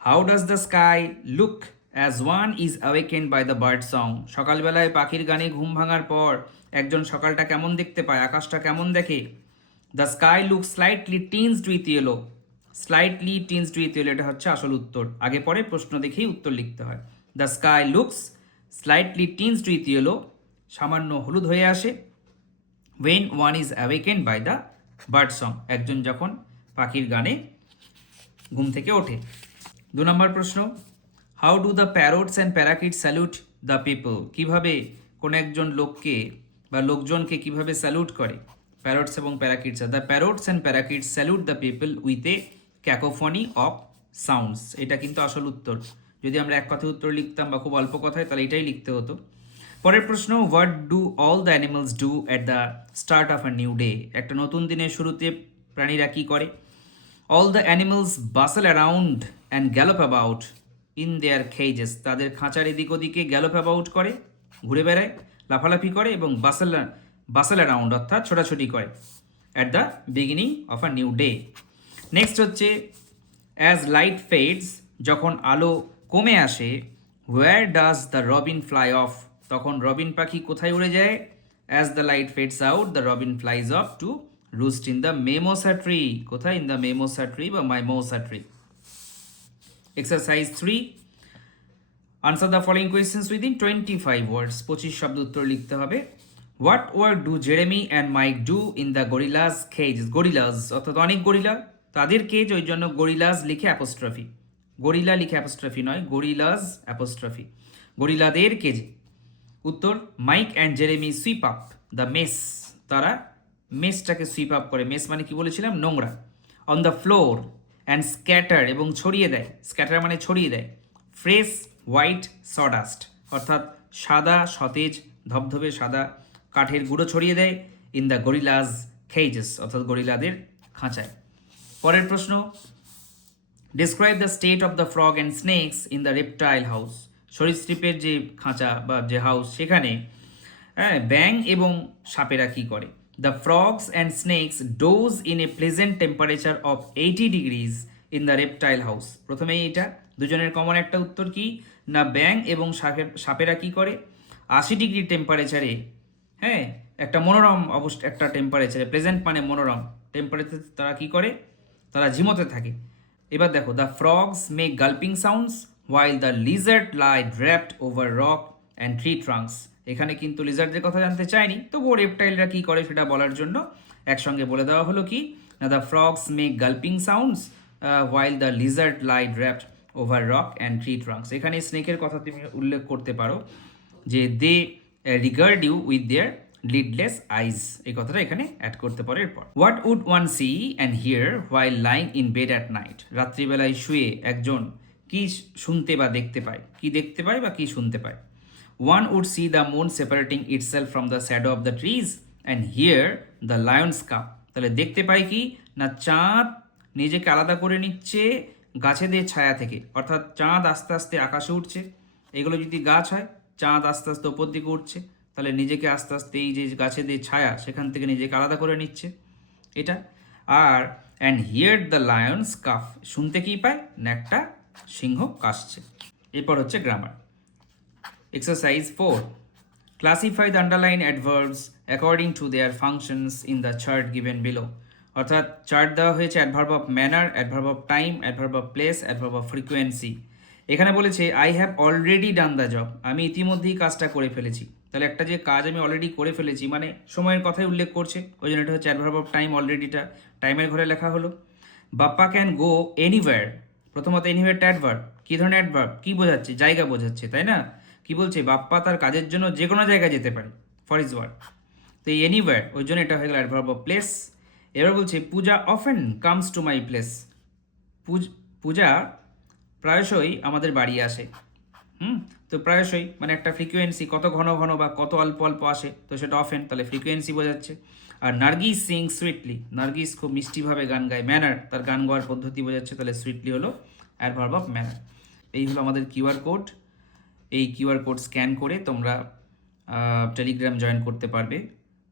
How does the sky look as one is awakened by the bird song, সকালবেলায় পাখির গানে ঘুম ভাঙার পর একজন সকালটা কেমন দেখতে পায়, আকাশটা কেমন দেখে? The sky look slightly tinged with yellow, slightly tinged with yellow, এটা হচ্ছে আসল উত্তর। আগে পরে প্রশ্ন দেখেই উত্তর লিখতে হয়। The sky looks slightly tinged with yellow, সামান্য হলুদ হয়ে আসে। When one is awakened by the bird song, একজন যখন পাখির গানে ঘুম থেকে ওঠে। 2 নম্বর প্রশ্ন, how do the parrots and parakeet salute the people, কীভাবে কোনো একজন লোককে বা লোকজনকে কীভাবে স্যালুট করে প্যারোটস এবং parakeets? The parrots and parakeets salute the people with a cacophony of sounds, এটা কিন্তু আসল উত্তর। যদি আমরা এক কথায় উত্তর লিখতাম বা খুব অল্প কথায়, তাহলে এটাই লিখতে হতো। পরের প্রশ্ন, what do all the animals do at the start of a new day, একটা নতুন দিনের শুরুতে প্রাণীরা কী করে? All the animals bustle around and gallop about in their cages, তাদের খাঁচার এদিক ওদিকে গ্যালপ অ্যাবাউট করে, ঘুরে বেড়ায়, লাফালাফি করে, এবং বাসল অ্যারাউন্ড অর্থাৎ ছোটাছুটি করে at the beginning of a new day. Next হচ্ছে, অ্যাজ লাইট ফেডস, যখন আলো কমে আসে, where does the robin fly off, তখন রবিন পাখি কোথায় উড়ে যায়? As the light fades out the robin flies off to roost in the mimosa tree, কোথায়? ইন দ্য মেমোসা ট্রি বা mimosa tree. Exercise 3, answer the following questions within 25 words, 25 শব্দ উত্তর লিখতে হবে। What word do Jeremy and Mike do in the gorillas cage, gorillas অর্থাৎ অনেক gorilla, তাদের cage, ওই জন্য গরিলাস লিখে অ্যাপোস্ট্রফি। গরিলা লিখে অ্যাপোস্ট্রফি নয়, গরিলাজ অ্যাপোস্ট্রফি, গরিলাদের কেজে। উত্তর, Mike and Jeremy sweep up the mess, তারা মেসটাকে সুইপ আপ করে। মেস মানে কি বলেছিলাম, নোংরা। On the floor and scatter, এবং ছড়িয়ে দেয়, স্ক্যাটার মানে ছড়িয়ে দেয়, ফ্রেশ হোয়াইট সডাস্ট, অর্থাৎ সাদা সতেজ ধবধবে সাদা কাঠের গুঁড়ো ছড়িয়ে দেয়, ইন দ্য গরিলাজ কেজেস, অর্থাৎ গরিলাদের খাঁচায়। পরের প্রশ্ন, describe the state of the frog and snakes in the reptile house. সরীসৃপের যে খাঁচা বা যে হাউস, সেখানে ব্যাং এবং সাপেরা কী করে। The frogs and snake's dose in a pleasant temperature of 80 degrees in the reptile house. প্রথমেই এটা দুজনের কমন একটা উত্তর কি না, ব্যাং এবং সাপেরা কী করে 80 ডিগ্রি টেম্পারেচারে, একটা মনোরম একটা টেম্পারেচারে, প্লেজেন্ট মানে মনোরম টেম্পারেচার তারা কী করে, তারা ঝিমোতে থাকে। এবার দেখো, the frogs make gulping sounds while the lizard lie draped over rock and tree trunks. এখানে কিন্তু লিজার্ডদের কথা জানতে চাইনি, তবুও রেপটাইলরা কী করে সেটা বলার জন্য একসঙ্গে বলে দেওয়া হলো কি না, the frogs make gulping sounds while the lizard lie draped over rock and tree trunks. এখানে স্নেকের কথা তুমি উল্লেখ করতে পারো যে they regard you with their lidless eyes, এই কথাটা এখানে অ্যাড করতে পারো। এরপর, what would one see and hear while lying in bed at night. রাত্রিবেলায় শুয়ে একজন কি শুনতে বা দেখতে পায়, কি দেখতে পায় বা কি শুনতে পায়। One would see the moon separating itself from the shadow of the trees and hear the lions cough. তাহলে দেখতে পায় কি না, চাঁদ নিজেকে আলাদা করে নিচ্ছে গাছেদের ছায়া থেকে, অর্থাৎ চাঁদ আস্তে আস্তে আকাশে উঠছে। এগুলো যদি গাছ হয়, চাঁদ আস্তে আস্তে ওপর দিকে উঠছে, তাহলে নিজেকে আস্তে আস্তে এই যে গাছেদের ছায়া সেখান থেকে নিজেকে আলাদা করে নিচ্ছে এটা। আর and hear the lions cough, শুনতে কী পায় না, একটা সিংহ কাশছে। এরপর হচ্ছে grammar. Exercise 4, classify the underline adverbs according to their functions in the chart given below. অর্থাৎ চার্ট দেওয়া হয়েছে adverb of manner, adverb of time, adverb of place, adverb of frequency. এখানে বলেছে I have already done the job, আমি ইতিমধ্যেই কাজটা করে ফেলেছি। তাহলে একটা যে কাজ আমি অলরেডি করে ফেলেছি মানে সময়ের কথাই উল্লেখ করছে, ওই জন্য এটা হচ্ছে অ্যাডভার্ব অফ টাইম, অলরেডিটা টাইমের ঘরে লেখা হলো। বাপ্পা ক্যান গো এনিওয়্যার, প্রথমত এনিওয়্যারটা অ্যাডভার্ব, কী ধরনের অ্যাডভার্ব, কী বোঝাচ্ছে, জায়গা বোঝাচ্ছে, তাই না। কি বলছে, বাপ্পা তার কাজের জন্য যে কোনো জায়গায় যেতে পারে, ফর ইজ ওয়ার্ক। তো এই এনিওয়্যার, ওই জন্য এটা হয়ে গেল অ্যাডভার্ব অফ প্লেস। এবার বলছে Puja often comes to my place, Puja প্রায়শই আমাদের বাড়ি আসে। তো প্রায়শই মানে একটা ফ্রিকোয়েন্সি, কত ঘন ঘন বা কত অল্প অল্প আসে, তো সেটা অফেন, তাহলে ফ্রিকোয়েন্সি বোঝাচ্ছে। আর নার্গিস সিং সুইটলি, নার্গিস খুব মিষ্টিভাবে গান গায়, ম্যানার তার গান গাওয়ার পদ্ধতি বোঝাচ্ছে, তাহলে সুইটলি হলো অ্যাডভার্ব অফ ম্যানার। এই হলো আমাদের কিউআর কোড। এই কিউআর কোড স্ক্যান করে তোমরা টেলিগ্রাম জয়েন করতে পারবে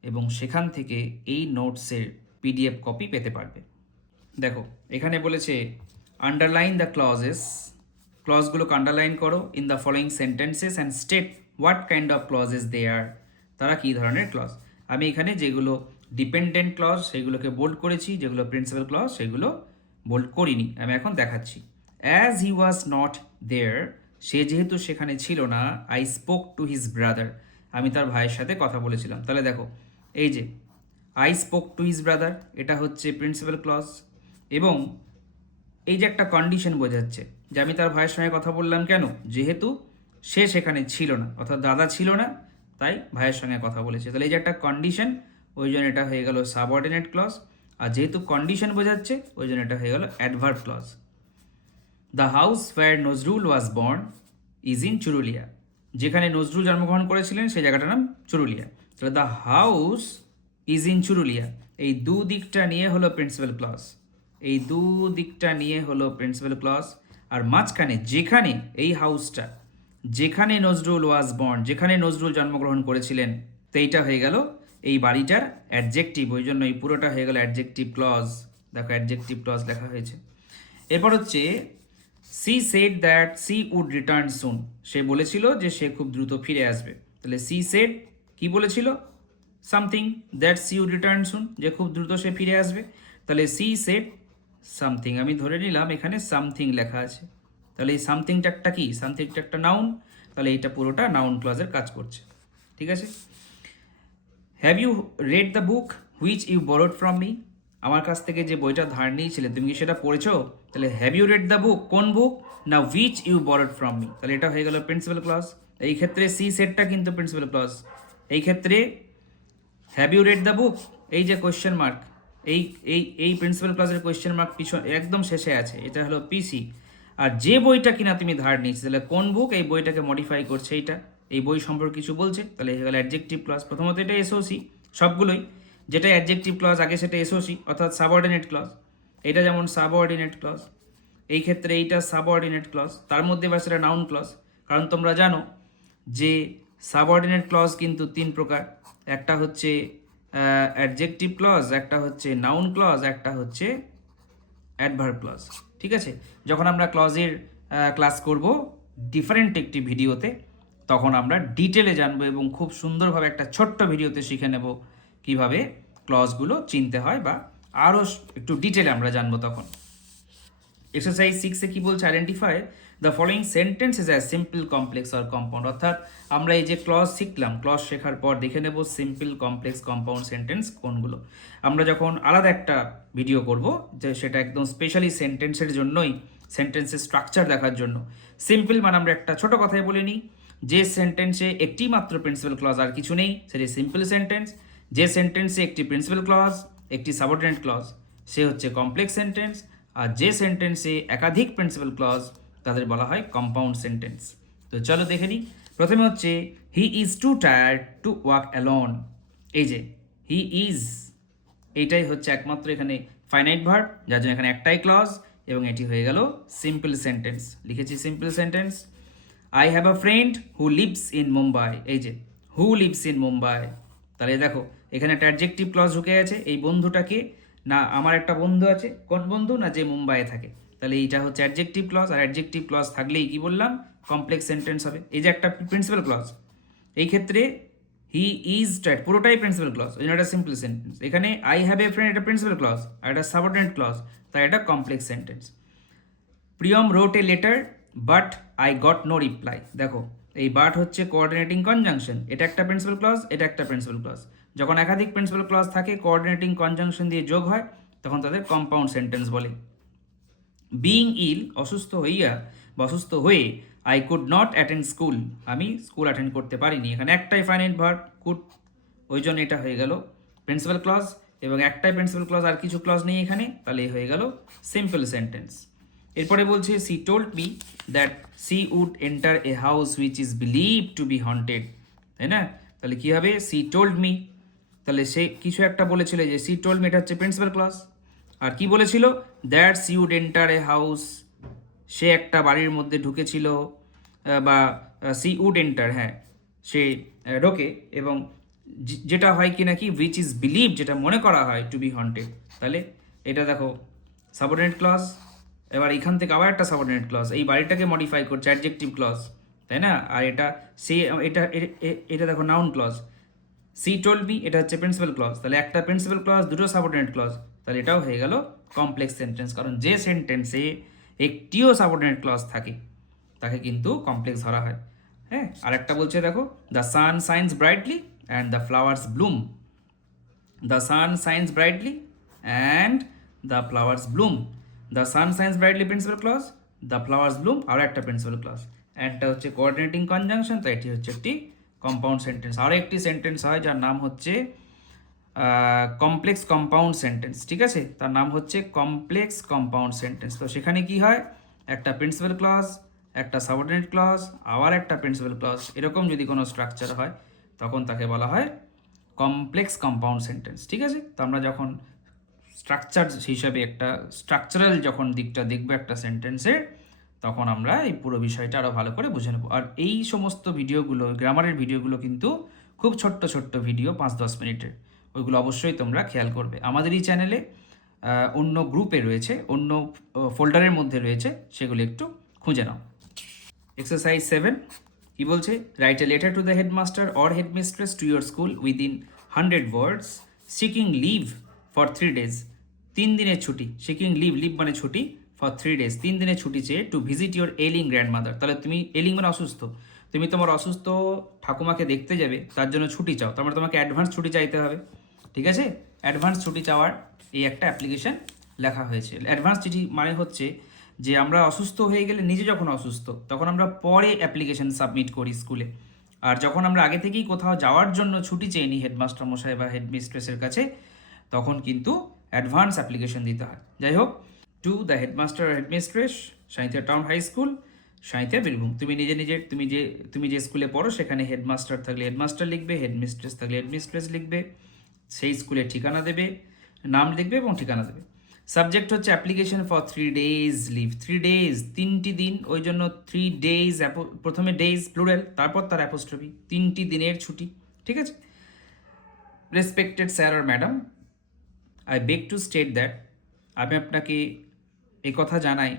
এবং সেখান থেকে এই নোটসের পিডিএফ কপি পেতে পারবে। দেখো এখানে বলেছে আন্ডারলাইন দ্য ক্লজেস, ক্লজগুলোকে আন্ডারলাইন করো in the following sentences and state what kind of clauses they are, তারা কী ধরনের ক্লজ। আমি এখানে যেগুলো ডিপেন্ডেন্ট ক্লজ সেগুলোকে বোল্ড করেছি, যেগুলো প্রিন্সিপাল ক্লজ সেগুলো বোল্ড করিনি। আমি এখন দেখাচ্ছি। As he was not there, সে যেহেতু সেখানে ছিল না, I spoke to his brother, আমি তার ভাইয়ের সাথে কথা বলেছিলাম। তাহলে দেখো এই যে I spoke to his brother, এটা হচ্ছে প্রিন্সিপাল ক্লজ, এবং এই যে একটা কন্ডিশন বোঝাচ্ছে যে আমি তার ভাইয়ের সঙ্গে কথা বললাম কেন, যেহেতু সে সেখানে ছিল না, অর্থাৎ দাদা ছিল না, তাই ভাইয়ের সঙ্গে কথা বলেছে। তাহলে এই যে একটা কন্ডিশন, ওই জন্য এটা হয়ে গেল সাবঅর্ডিনেট ক্লজ। আর যেহেতু কন্ডিশন বোঝাচ্ছে ওই জন্য এটা হয়ে গেল adverb clause. The house where Nazrul was born is in Churulia, যেখানে নজরুল জন্মগ্রহণ করেছিলেন সেই জায়গাটার নাম চুরুলিয়া। তাহলে the house is in Churulia, এই দু দিকটা নিয়ে হলো প্রিন্সিপাল ক্লজ, এই দু দিকটা নিয়ে হলো প্রিন্সিপাল ক্লজ। আর মাঝখানে যেখানে এই হাউসটা, যেখানে নজরুল ওয়াজ বর্ন, যেখানে নজরুল জন্মগ্রহণ করেছিলেন, তো এইটা হয়ে গেল এই বাড়িটার অ্যাডজেক্টিভ, ওই জন্য এই পুরোটা হয়ে গেল অ্যাডজেক্টিভ ক্লজ। দেখো অ্যাডজেক্টিভ ক্লজ লেখা হয়েছে। এরপর হচ্ছে she said that she would return soon, সে বলেছিল যে সে খুব দ্রুত ফিরে আসবে। তাহলে সি সেড কি বলেছিল, something, that she would return soon, যে খুব দ্রুত সে ফিরে আসবে। তাহলে সি সেড সামথিং, আমি ধরে নিলাম এখানে সামথিং লেখা আছে, তাহলে এই সামথিংটা একটা কি, সামথিংটা একটা নাউন, তাহলে এইটা পুরোটা নাউন ক্লজের কাজ করছে। ঠিক আছে। Have you read the book which you borrowed from me, আমার কাছ থেকে যে বইটা ধার নিয়েছিলে তুমি কি সেটা পড়েছো তাহলে have you read the book, কোন বুক না which you borrowed from me, তাহলে এটা হয়ে গেল প্রিন্সিপাল ক্লজ। এই ক্ষেত্রে সি সেটটা কিন্তু প্রিন্সিপাল ক্লজ। এই ক্ষেত্রে have you read the book, এই যে কোয়েশ্চেন মার্ক, এই এই এই প্রিন্সিপাল ক্লজের কোয়েশ্চেন মার্ক পিছনে একদম শেষে আছে, এটা হলো পিসি। আর যে বইটা কিনা তুমি ধার নিচ্ছি, তাহলে কোন বুক, এই বইটাকে মডিফাই করছে এইটা, এই বই সম্পর্কে কিছু বলছে, তাহলে হয়ে গেল অ্যাডজেক্টিভ ক্লজ। প্রথমত এটা এসওসি, সবগুলোই যেটা অ্যাডজেক্টিভ ক্লজ আগে সেটা এসওসি অর্থাৎ সাবঅর্ডিনেট ক্লজ। এটা যেমন সাবঅর্ডিনেট ক্লজ, এই ক্ষেত্রে এইটা সাবঅর্ডিনেট ক্লজ, তার মধ্যে বা সেটা নাউন ক্লজ। কারণ তোমরা জানো যে সাবঅর্ডিনেট ক্লজ কিন্তু তিন প্রকার, একটা হচ্ছে অ্যাডজেক্টিভ ক্লজ, একটা হচ্ছে নাউন ক্লজ, একটা হচ্ছে অ্যাডভার্ব ক্লজ। ঠিক আছে, যখন আমরা ক্লজের ক্লাস করব ডিফারেন্ট একটি ভিডিওতে, তখন আমরা ডিটেলে জানবো এবং খুব সুন্দরভাবে একটা ছোট্ট ভিডিওতে শিখে নেব কিভাবে ক্লজগুলো চিনতে হয়, বা আরও একটু ডিটেলে আমরা জানবো তখন। এক্সারসাইজ 6-এ কি বলছে, identify the following sentence is as simple, complex or compound. অর্থাৎ আমরা এই যে ক্লজ শিখলাম, ক্লজ শেখার পর দেখে নেব সিম্পল, কমপ্লেক্স, কম্পাউন্ড সেন্টেন্স কোনগুলো। আমরা যখন আলাদা একটা ভিডিও করব, যে সেটা একদম স্পেশালি সেন্টেন্সের জন্যই, সেন্টেন্সের স্ট্রাকচার দেখার জন্য। সিম্পল মানে আমরা একটা ছোট কথায় বলে নিই, যে সেন্টেন্সে একটি মাত্র প্রিন্সিপাল ক্লজ আর কিছু নেই সেটি সিম্পল সেন্টেন্স। যে সেন্টেন্সে একটি প্রিন্সিপাল ক্লজ, একটি সাবঅর্ডিনেট ক্লজ, সে হচ্ছে কমপ্লেক্স সেন্টেন্স। আর যে সেন্টেন্সে একাধিক প্রিন্সিপাল ক্লজ, তাদের বলা হয় কম্পাউন্ড সেন্টেন্স। তো চলো দেখে নিই। প্রথমে হচ্ছে he is two tired to walk alone. এই যে হি ইজ, এইটাই হচ্ছে একমাত্র এখানে ফাইনাইট ভার্ব, যার জন্য এখানে একটাই ক্লজ, এবং এটি হয়ে গেল সিম্পল সেন্টেন্স। লিখেছি simple sentence. I have a friend who lives in Mumbai. এই যে হু লিভস ইন মুম্বাই, তাহলে দেখো এখানে একটা অ্যাডজেক্টিভ ক্লজ ঢুকে আছে। এই বন্ধুটাকে, না আমার একটা বন্ধু আছে, কোন বন্ধু না যে মুম্বাইয়ে থাকে, তাহলে এইটা হচ্ছে অ্যাডজেক্টিভ ক্লজ। আর অ্যাডজেক্টিভ ক্লজ থাকলেই কি বললাম, কমপ্লেক্স সেন্টেন্স হবে। এই যে একটা প্রিন্সিপাল ক্লজ, এই ক্ষেত্রে হি ইজ টায়ার্ড পুরোটাই প্রিন্সিপাল ক্লজ, ওই জন্য এটা সিম্পল সেন্টেন্স। এখানে আই হ্যাভ এ ফ্রেন্ড, এটা প্রিন্সিপাল ক্লজ, আর এটা সাবঅর্ডিনেট ক্লজ, তাই এটা complex sentence. Priyam wrote a letter but I got no reply. দেখো এই বাট হচ্ছে কোঅর্ডিনেটিং কনজাংশন, এটা একটা প্রিন্সিপাল ক্লজ, এটা একটা প্রিন্সিপাল ক্লজ। যখন একাধিক প্রিন্সিপাল ক্লজ থাকে, কোঅর্ডিনেটিং কনজাংশন দিয়ে যোগ হয়, তখন তাদের কম্পাউন্ড সেন্টেন্স বলে। বিইং ইল, অসুস্থ হইয়া বা অসুস্থ হয়ে, I could not attend school, আমি স্কুল অ্যাটেন্ড করতে পারিনি। এখানে একটাই ফাইনাইট ভার্ব কুড, ওই জন্য এটা হয়ে গেল প্রিন্সিপাল ক্লজ, এবং একটাই প্রিন্সিপাল ক্লজ আর কিছু ক্লজ নেই এখানে, তাহলে হয়ে গেল সিম্পল সেন্টেন্স। এরপরে বলছে she told me that she would enter a house which is believe to be haunted, তাই না? তাহলে কী হবে, সি টোল্ড মি, তাহলে সে কিছু একটা বলেছিল, যে সি টোল্ড মি এটা হচ্ছে প্রিন্সিপাল ক্লজ। আর কি বলেছিল, that she would enter a house, সে একটা বাড়ির মধ্যে ঢুকেছিল, বা সি উড এন্টার, হ্যাঁ সে ঢোকে, এবং যেটা হয় কি নাকি উইচ ইজ বিলিভ, যেটা মনে করা হয় টু বি হন্টেড, তাহলে এটা দেখো সাবঅর্ডিনেট ক্লজ। এবার এখান থেকে আবার একটা সাবঅর্ডিনেট ক্লজ, এই বাড়িটাকে মডিফাই করছে, অ্যাডজেক্টিভ ক্লজ, তাই না? আর এটা সে, এটা দেখো noun clause. She told me, এটা হচ্ছে প্রিন্সিপাল ক্লজ, তাহলে একটা প্রিন্সিপাল ক্লজ, দুটো সাবঅর্ডিনেট ক্লজ, তাহলে এটাও হয়ে গেল কমপ্লেক্স সেন্টেন্স। কারণ যে সেন্টেন্সে একটিও সাবঅর্ডিনেট ক্লজ থাকে, তাকে কিন্তু কমপ্লেক্স ধরা হয়। হ্যাঁ, আর একটা বলছে দেখো, the sun shines brightly and the flowers bloom. The sun shines brightly and the flowers bloom. The sun shines brightly principal clause, the flowers bloom আরও একটা প্রিন্সিপাল ক্লজ, অ্যান্ডটা হচ্ছে কোঅর্ডিনেটিং কনজাংশন, তাই এটি হচ্ছে একটি কম্পাউন্ড সেন্টেন্স। আরও একটি sentence হয় যার নাম হচ্ছে কমপ্লেক্স কম্পাউন্ড সেন্টেন্স, ঠিক আছে? তার নাম হচ্ছে কমপ্লেক্স কম্পাউন্ড সেন্টেন্স। তো সেখানে কি হয়, একটা প্রিন্সিপাল ক্লজ, একটা সাবঅর্ডিনেট ক্লজ, আবার একটা প্রিন্সিপাল ক্লজ, এরকম যদি কোনো স্ট্রাকচার হয়, তখন তাকে বলা হয় কমপ্লেক্স কম্পাউন্ড সেন্টেন্স, ঠিক আছে? তো আমরা যখন স্ট্রাকচার হিসাবে একটা স্ট্রাকচারাল যখন দিকটা দেখবো একটা সেন্টেন্সের, তখন আমরা এই পুরো বিষয়টা আরও ভালো করে বুঝে নেব। আর এই সমস্ত ভিডিওগুলো, গ্রামারের ভিডিওগুলো কিন্তু খুব ছোট্ট ছোট্ট ভিডিও, 5-10 মিনিটের, ওইগুলো অবশ্যই তোমরা খেয়াল করবে। আমাদের এই চ্যানেলে অন্য গ্রুপে রয়েছে, অন্য ফোল্ডারের মধ্যে রয়েছে, সেগুলো একটু খুঁজে নাও। এক্সারসাইজ 7 কি বলছে, write a letter to the headmaster or headmistress to your school within 100 words seeking leave for 3 days। 3 দিনের ছুটি, সিকিং লিভ, লিভ মানে ছুটি, ফর 3 days 3 দিনের ছুটি চেয়ে, টু ভিজিট ইউর এলিং গ্র্যান্ডমাদার। তাহলে তুমি, এলিং মানে অসুস্থ, তুমি তোমার অসুস্থ ঠাকুমাকে দেখতে যাবে, তার জন্য ছুটি চাও, তার মানে তোমাকে অ্যাডভান্স ছুটি চাইতে হবে, ঠিক আছে? অ্যাডভান্স ছুটি চাওয়ার এই একটা অ্যাপ্লিকেশন লেখা হয়েছে। অ্যাডভান্স চিঠি মানে হচ্ছে যে আমরা অসুস্থ হয়ে গেলে, নিজে যখন অসুস্থ তখন আমরা পরে অ্যাপ্লিকেশন সাবমিট করি স্কুলে, আর যখন আমরা আগে থেকেই কোথাও যাওয়ার জন্য ছুটি চেয়ে নিই হেডমাস্টার মশাই বা হেডমিস্ট্রেসের কাছে, তখন কিন্তু অ্যাডভান্স অ্যাপ্লিকেশন দিতে হয়। যাই হোক, to the headmaster headmistress, Sainthia town high school, Sainthia Birbhum. তুমি যে স্কুলে পড়ো সেখানে হেডমাস্টার থাকলে হেডমাস্টার লিখবে, হেডমিস্ট্রেস থাকলে হেডমিস্ট্রেস লিখবে, সেই স্কুলের ঠিকানা দেবে, নাম লিখবে এবং ঠিকানা দেবে। সাবজেক্ট হচ্ছে application for 3 days leave. 3 days, 3টি দিন, ওই জন্য 3 days, প্রথমে ডেজ প্লুরাল, তারপর তার অ্যাপোস্ট্রফি, 3টি দিনের ছুটি, ঠিক আছে। রেসপেক্টেড স্যার আর madam, I beg to state that, আমি আপনাকে কথা জানাই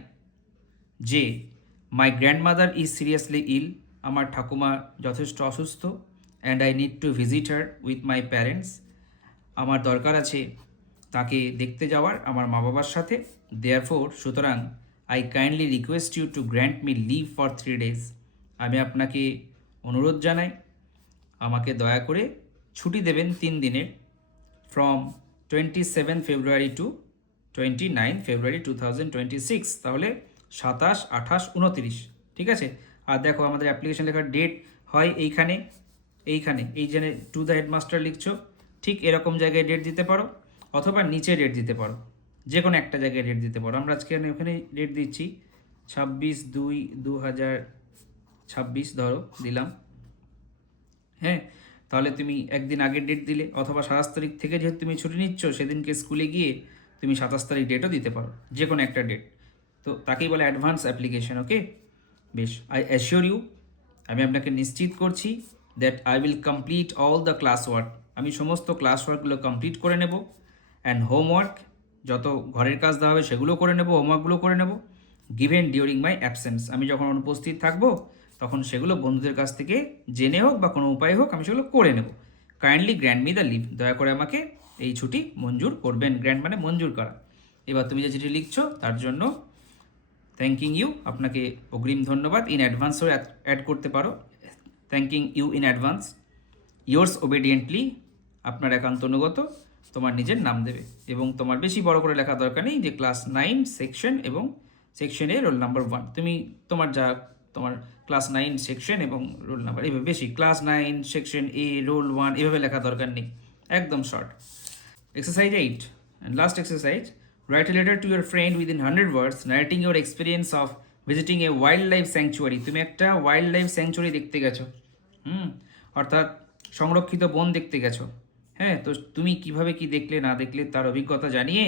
যে my grandmother is seriously ill, আমার ঠাকুমা যথেষ্ট অসুস্থ, and I need to visit her with my parents, আমার দরকার আছে তাকে দেখতে যাওয়ার আমার মা বাবার সাথে। দেয়ারফোর, সুতরাং, I kindly request you to grant me leave for 3 days, আমি আপনাকে অনুরোধ জানাই আমাকে দয়া করে ছুটি দেবেন 3 দিনের, ফ্রম 27 February টু 29 February 2026, তাহলে 27, 28, 29, ঠিক আছে। আর দেখো আমাদের অ্যাপ্লিকেশন লেখার ডেট হয় এইখানে, এই যে টু দ্য হেডমাস্টার লিখছো, ঠিক এরকম জায়গায় ডেট দিতে পারো, অথবা নিচে ডেট দিতে পারো, যে কোনো একটা জায়গায় ডেট দিতে পারো। আমরা আজকে ওখানে ডেট দিচ্ছি 26/2/2026 ধরো দিলাম, হ্যাঁ। তাহলে তুমি একদিন আগের ডেট দিলে, অথবা 27 তারিখ থেকে যেহেতু তুমি ছুটি নিচ্ছ, সেদিনকে স্কুলে গিয়ে তুমি 27 তারিখ ডেটও দিতে পারো, যে কোনো একটা ডেট। তো তাকেই বলে অ্যাডভান্স অ্যাপ্লিকেশন, ওকে। বেশ, আই অ্যাসিওর ইউ, আমি আপনাকে নিশ্চিত করছি that I will complete all the class work, আমি সমস্ত ক্লাস ওয়ার্কগুলো কমপ্লিট করে নেব, অ্যান্ড হোমওয়ার্ক, যত ঘরের কাজ দেওয়া হবে সেগুলো করে নেব, হোমওয়ার্কগুলো করে নেব, গিভেন ডিউরিং মাই অ্যাবসেন্স, আমি যখন অনুপস্থিত থাকবো তখন সেগুলো বন্ধুদের কাছ থেকে জেনে হোক বা কোনো উপায় হোক আমি সেগুলো করে নেব। Kindly grant me the leave, দয়া করে আমাকে এই ছুটি মঞ্জুর করবেন। গ্র্যান্ড মানে মঞ্জুর করা। এবার তুমি যে চিঠি লিখছো তার জন্য থ্যাঙ্কিং ইউ, আপনাকে অগ্রিম ধন্যবাদ, ইন অ্যাডভান্সও অ্যাড করতে পারো, thanking you in advance, yours obediently, আপনার একান্ত অনুগত, তোমার নিজের নাম দেবে, এবং তোমার বেশি বড় করে লেখা দরকার নেই যে ক্লাস 9 সেকশন এবং সেকশনে রোল নাম্বার 1, তুমি তোমার ক্লাস 9 সেকশন এবং রোল নাম্বার, এভাবে বেশি ক্লাস 9 সেকশন এ রোল 1 এভাবে লেখা দরকার নেই, একদম short. Exercise 8 and last exercise, write a letter to your friend within 100 words narrating your experience of visiting a wildlife sanctuary, তুমি একটা ওয়াইল্ড লাইফ স্যাংচুয়ারি দেখতে গেছো, অর্থাৎ সংরক্ষিত বন দেখতে গেছো, হ্যাঁ। তো তুমি কিভাবে কি দেখলে না দেখলে তার অভিজ্ঞতা জানিয়ে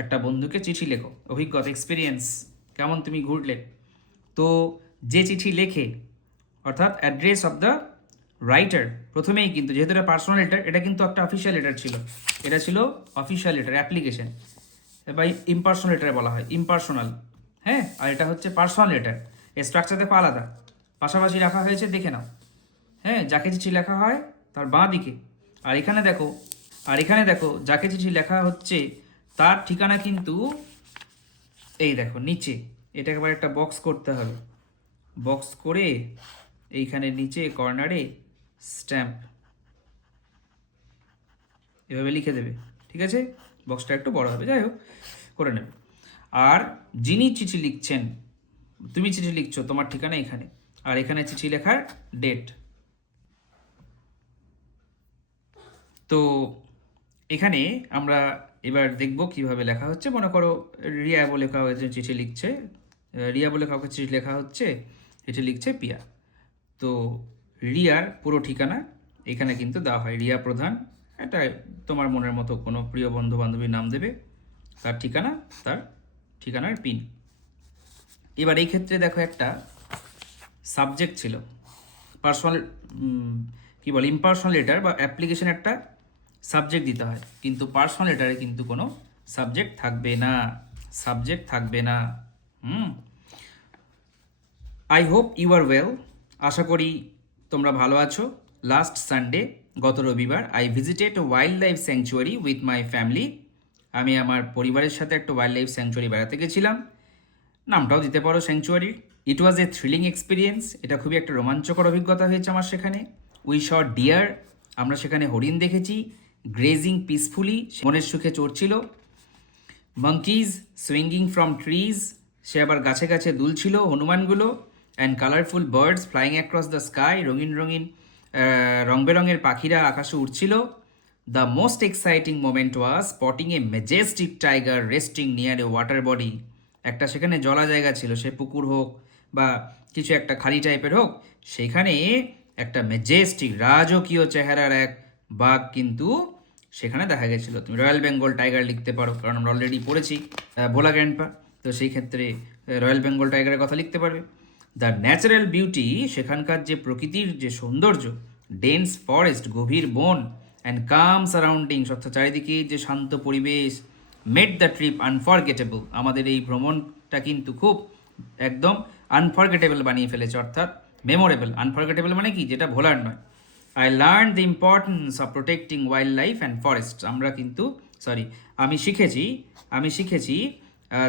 একটা বন্ধুকে চিঠি লেখো, অভিজ্ঞতা, এক্সপিরিয়েন্স, কেমন তুমি ঘুরলে। তো যে চিঠি লেখে, অর্থাৎ অ্যাড্রেস অফ দ্য রাইটার, প্রথমেই কিন্তু যেহেতু এটা পার্সোনাল লেটার, এটা কিন্তু একটা অফিসিয়াল লেটার ছিল, এটা ছিল অফিসিয়াল লেটার, অ্যাপ্লিকেশন বা ইম্পার্সোনাল লেটার বলা হয়, ইম্পার্সোনাল, হ্যাঁ। আর এটা হচ্ছে পার্সোনাল লেটার, এর স্ট্রাকচার দেখো আলাদা, পাশাপাশি রাখা হয়েছে, দেখে নাও, হ্যাঁ। যাকে চিঠি লেখা হয় তার বাঁ দিকে, আর এখানে দেখো যাকে চিঠি লেখা হচ্ছে তার ঠিকানা কিন্তু এই দেখো নিচে, এটা একবার একটা বক্স করতে হবে, বক্স করে এইখানে নিচে কর্নারে স্ট্যাম্প এভাবে লিখে দেবে, ঠিক আছে। বক্সটা একটু বড় হবে, যাই হোক করে নেবে। আর যিনি চিঠি লিখছেন, তুমি চিঠি লিখছো, তোমার ঠিকানা এখানে, আর এখানে চিঠি লেখার ডেট। তো এখানে আমরা এবার দেখব কিভাবে লেখা হচ্ছে। মনে করো রিয়া বলে কাউকে চিঠি লিখছে, রিয়া বলে কাউকে চিঠি লেখা হচ্ছে, চিঠি লিখছে পিয়া। তো রিয়ার পুরো ঠিকানা এখানে কিন্তু দেওয়া হয়, রিয়া প্রধান, এটা তোমার মনের মতো কোনো প্রিয় বন্ধু বান্ধবীর নাম দেবে, তার ঠিকানা, তার ঠিকানার পিন। এবার এই ক্ষেত্রে দেখো একটা সাবজেক্ট ছিল, পার্সোনাল কি বলে ইম্পার্সোনাল লেটার বা অ্যাপ্লিকেশন একটা সাবজেক্ট দিতে হয়, কিন্তু পার্সোনাল লেটারে কিন্তু কোনো সাবজেক্ট থাকবে না, I hope you are well, আশা করি তোমরা ভালো আছো। লাস্ট সানডে, গত রবিবার, I visited wild life sanctuary with my family, আমি আমার পরিবারের সাথে একটা ওয়াইল্ড লাইফ স্যাংচুয়ারি বেড়াতে গেছিলাম, নামটাও দিতে পারো স্যাংচুয়ারির। ইট ওয়াজ এ থ্রিলিং এক্সপিরিয়েন্স, এটা খুবই একটা রোমাঞ্চকর অভিজ্ঞতা হয়েছে আমার সেখানে। উই শ ডিয়ার, আমরা সেখানে হরিণ দেখেছি, গ্রেজিং পিসফুলি, মনের সুখে চড়ছিল। monkeys swinging from trees, সে আবার গাছে গাছে দুলছিল হনুমানগুলো, and colourful birds flying across the sky, রঙিন রঙিন রং বেরঙের পাখিরা আকাশে উড়ছিল। The most exciting moment was spotting a majestic tiger resting near a water body. একটা সেখানে জলা জায়গা ছিল, সে পুকুর হোক বা কিছু একটা খালি টাইপের হোক, সেখানে একটা মেজেস্টিক রাজকীয় চেহারার এক বাঘ কিন্তু সেখানে দেখা গেছিলো। তুমি রয়্যাল বেঙ্গল টাইগার লিখতে পারো, কারণ আমরা অলরেডি পড়েছি ভোলা গ্র্যান্ডপা, তো সেই ক্ষেত্রে রয়্যাল বেঙ্গল টাইগারের কথা লিখতে পারবে। দ্য ন্যাচারাল বিউটি, সেখানকার যে প্রকৃতির যে সৌন্দর্য, ডেন্স ফরেস্ট গভীর বন, অ্যান্ড কাম সারাউন্ডিংস অর্থাৎ চারিদিকে যে শান্ত পরিবেশ, মেড দ্য ট্রিপ আনফরগেটেবল, আমাদের এই ভ্রমণটা কিন্তু খুব একদম আনফরগেটেবল বানিয়ে ফেলেছে, অর্থাৎ মেমোরেবল। আনফরগেটেবল মানে কি, যেটা ভোলার নয়। I learn the importance of protecting wild life and forest, আমি শিখেছি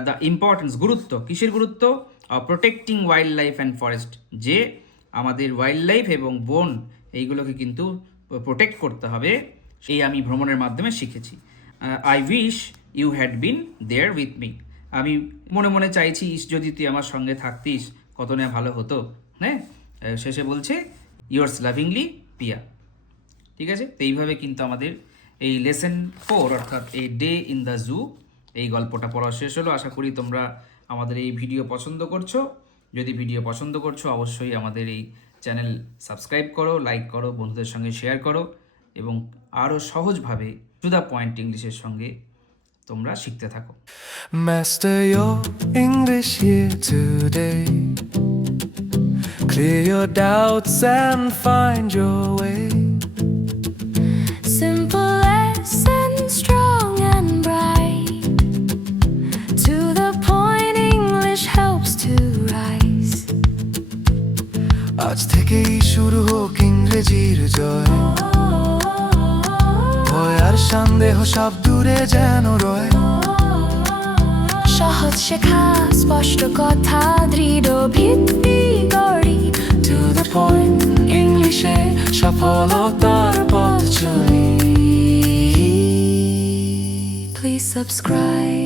দ্য ইম্পর্টেন্স, গুরুত্ব, কিসের গুরুত্ব, of protecting wild life and forest, যে আমাদের ওয়াইল্ড লাইফ এবং বন এইগুলোকে কিন্তু প্রোটেক্ট করতে হবে, এই আমি ভ্রমণের মাধ্যমে শিখেছি। I wish you had been there with me, আমি মনে মনে চাইছি যদি তুই আমার সঙ্গে থাকতিস কত না ভালো হতো। হ্যাঁ, শেষে বলছে ইয়োর্স লাভিংলি পিয়া। ঠিক আছে, তো এইভাবে কিন্তু আমাদের এই লেসন 4 অর্থাৎ a day in the zoo এই গল্পটা পড়া শেষ হলো। আশা করি তোমরা আমাদের এই ভিডিও পছন্দ করছো। যদি ভিডিও পছন্দ করছো অবশ্যই আমাদের এই চ্যানেল সাবস্ক্রাইব করো, লাইক করো, বন্ধুদের সঙ্গে শেয়ার করো, এবং আরও সহজভাবে টু দ্য পয়েন্ট ইংলিশের সঙ্গে তোমরা শিখতে থাকো। Master your English here today. Clear your doubts and find your way. Simple lessons, strong and bright. To the point, English helps to rise. আজ থেকেই শুরু হোক ইংরেজির জয়, ভয় আর সন্দেহ সব দূরে যেন রয়। সহজ শেখা স্পষ্ট কথা দৃঢ় ভিত্তি গড়ি। To the point, ইংলিশে সফলতার পথ চলি। Please subscribe.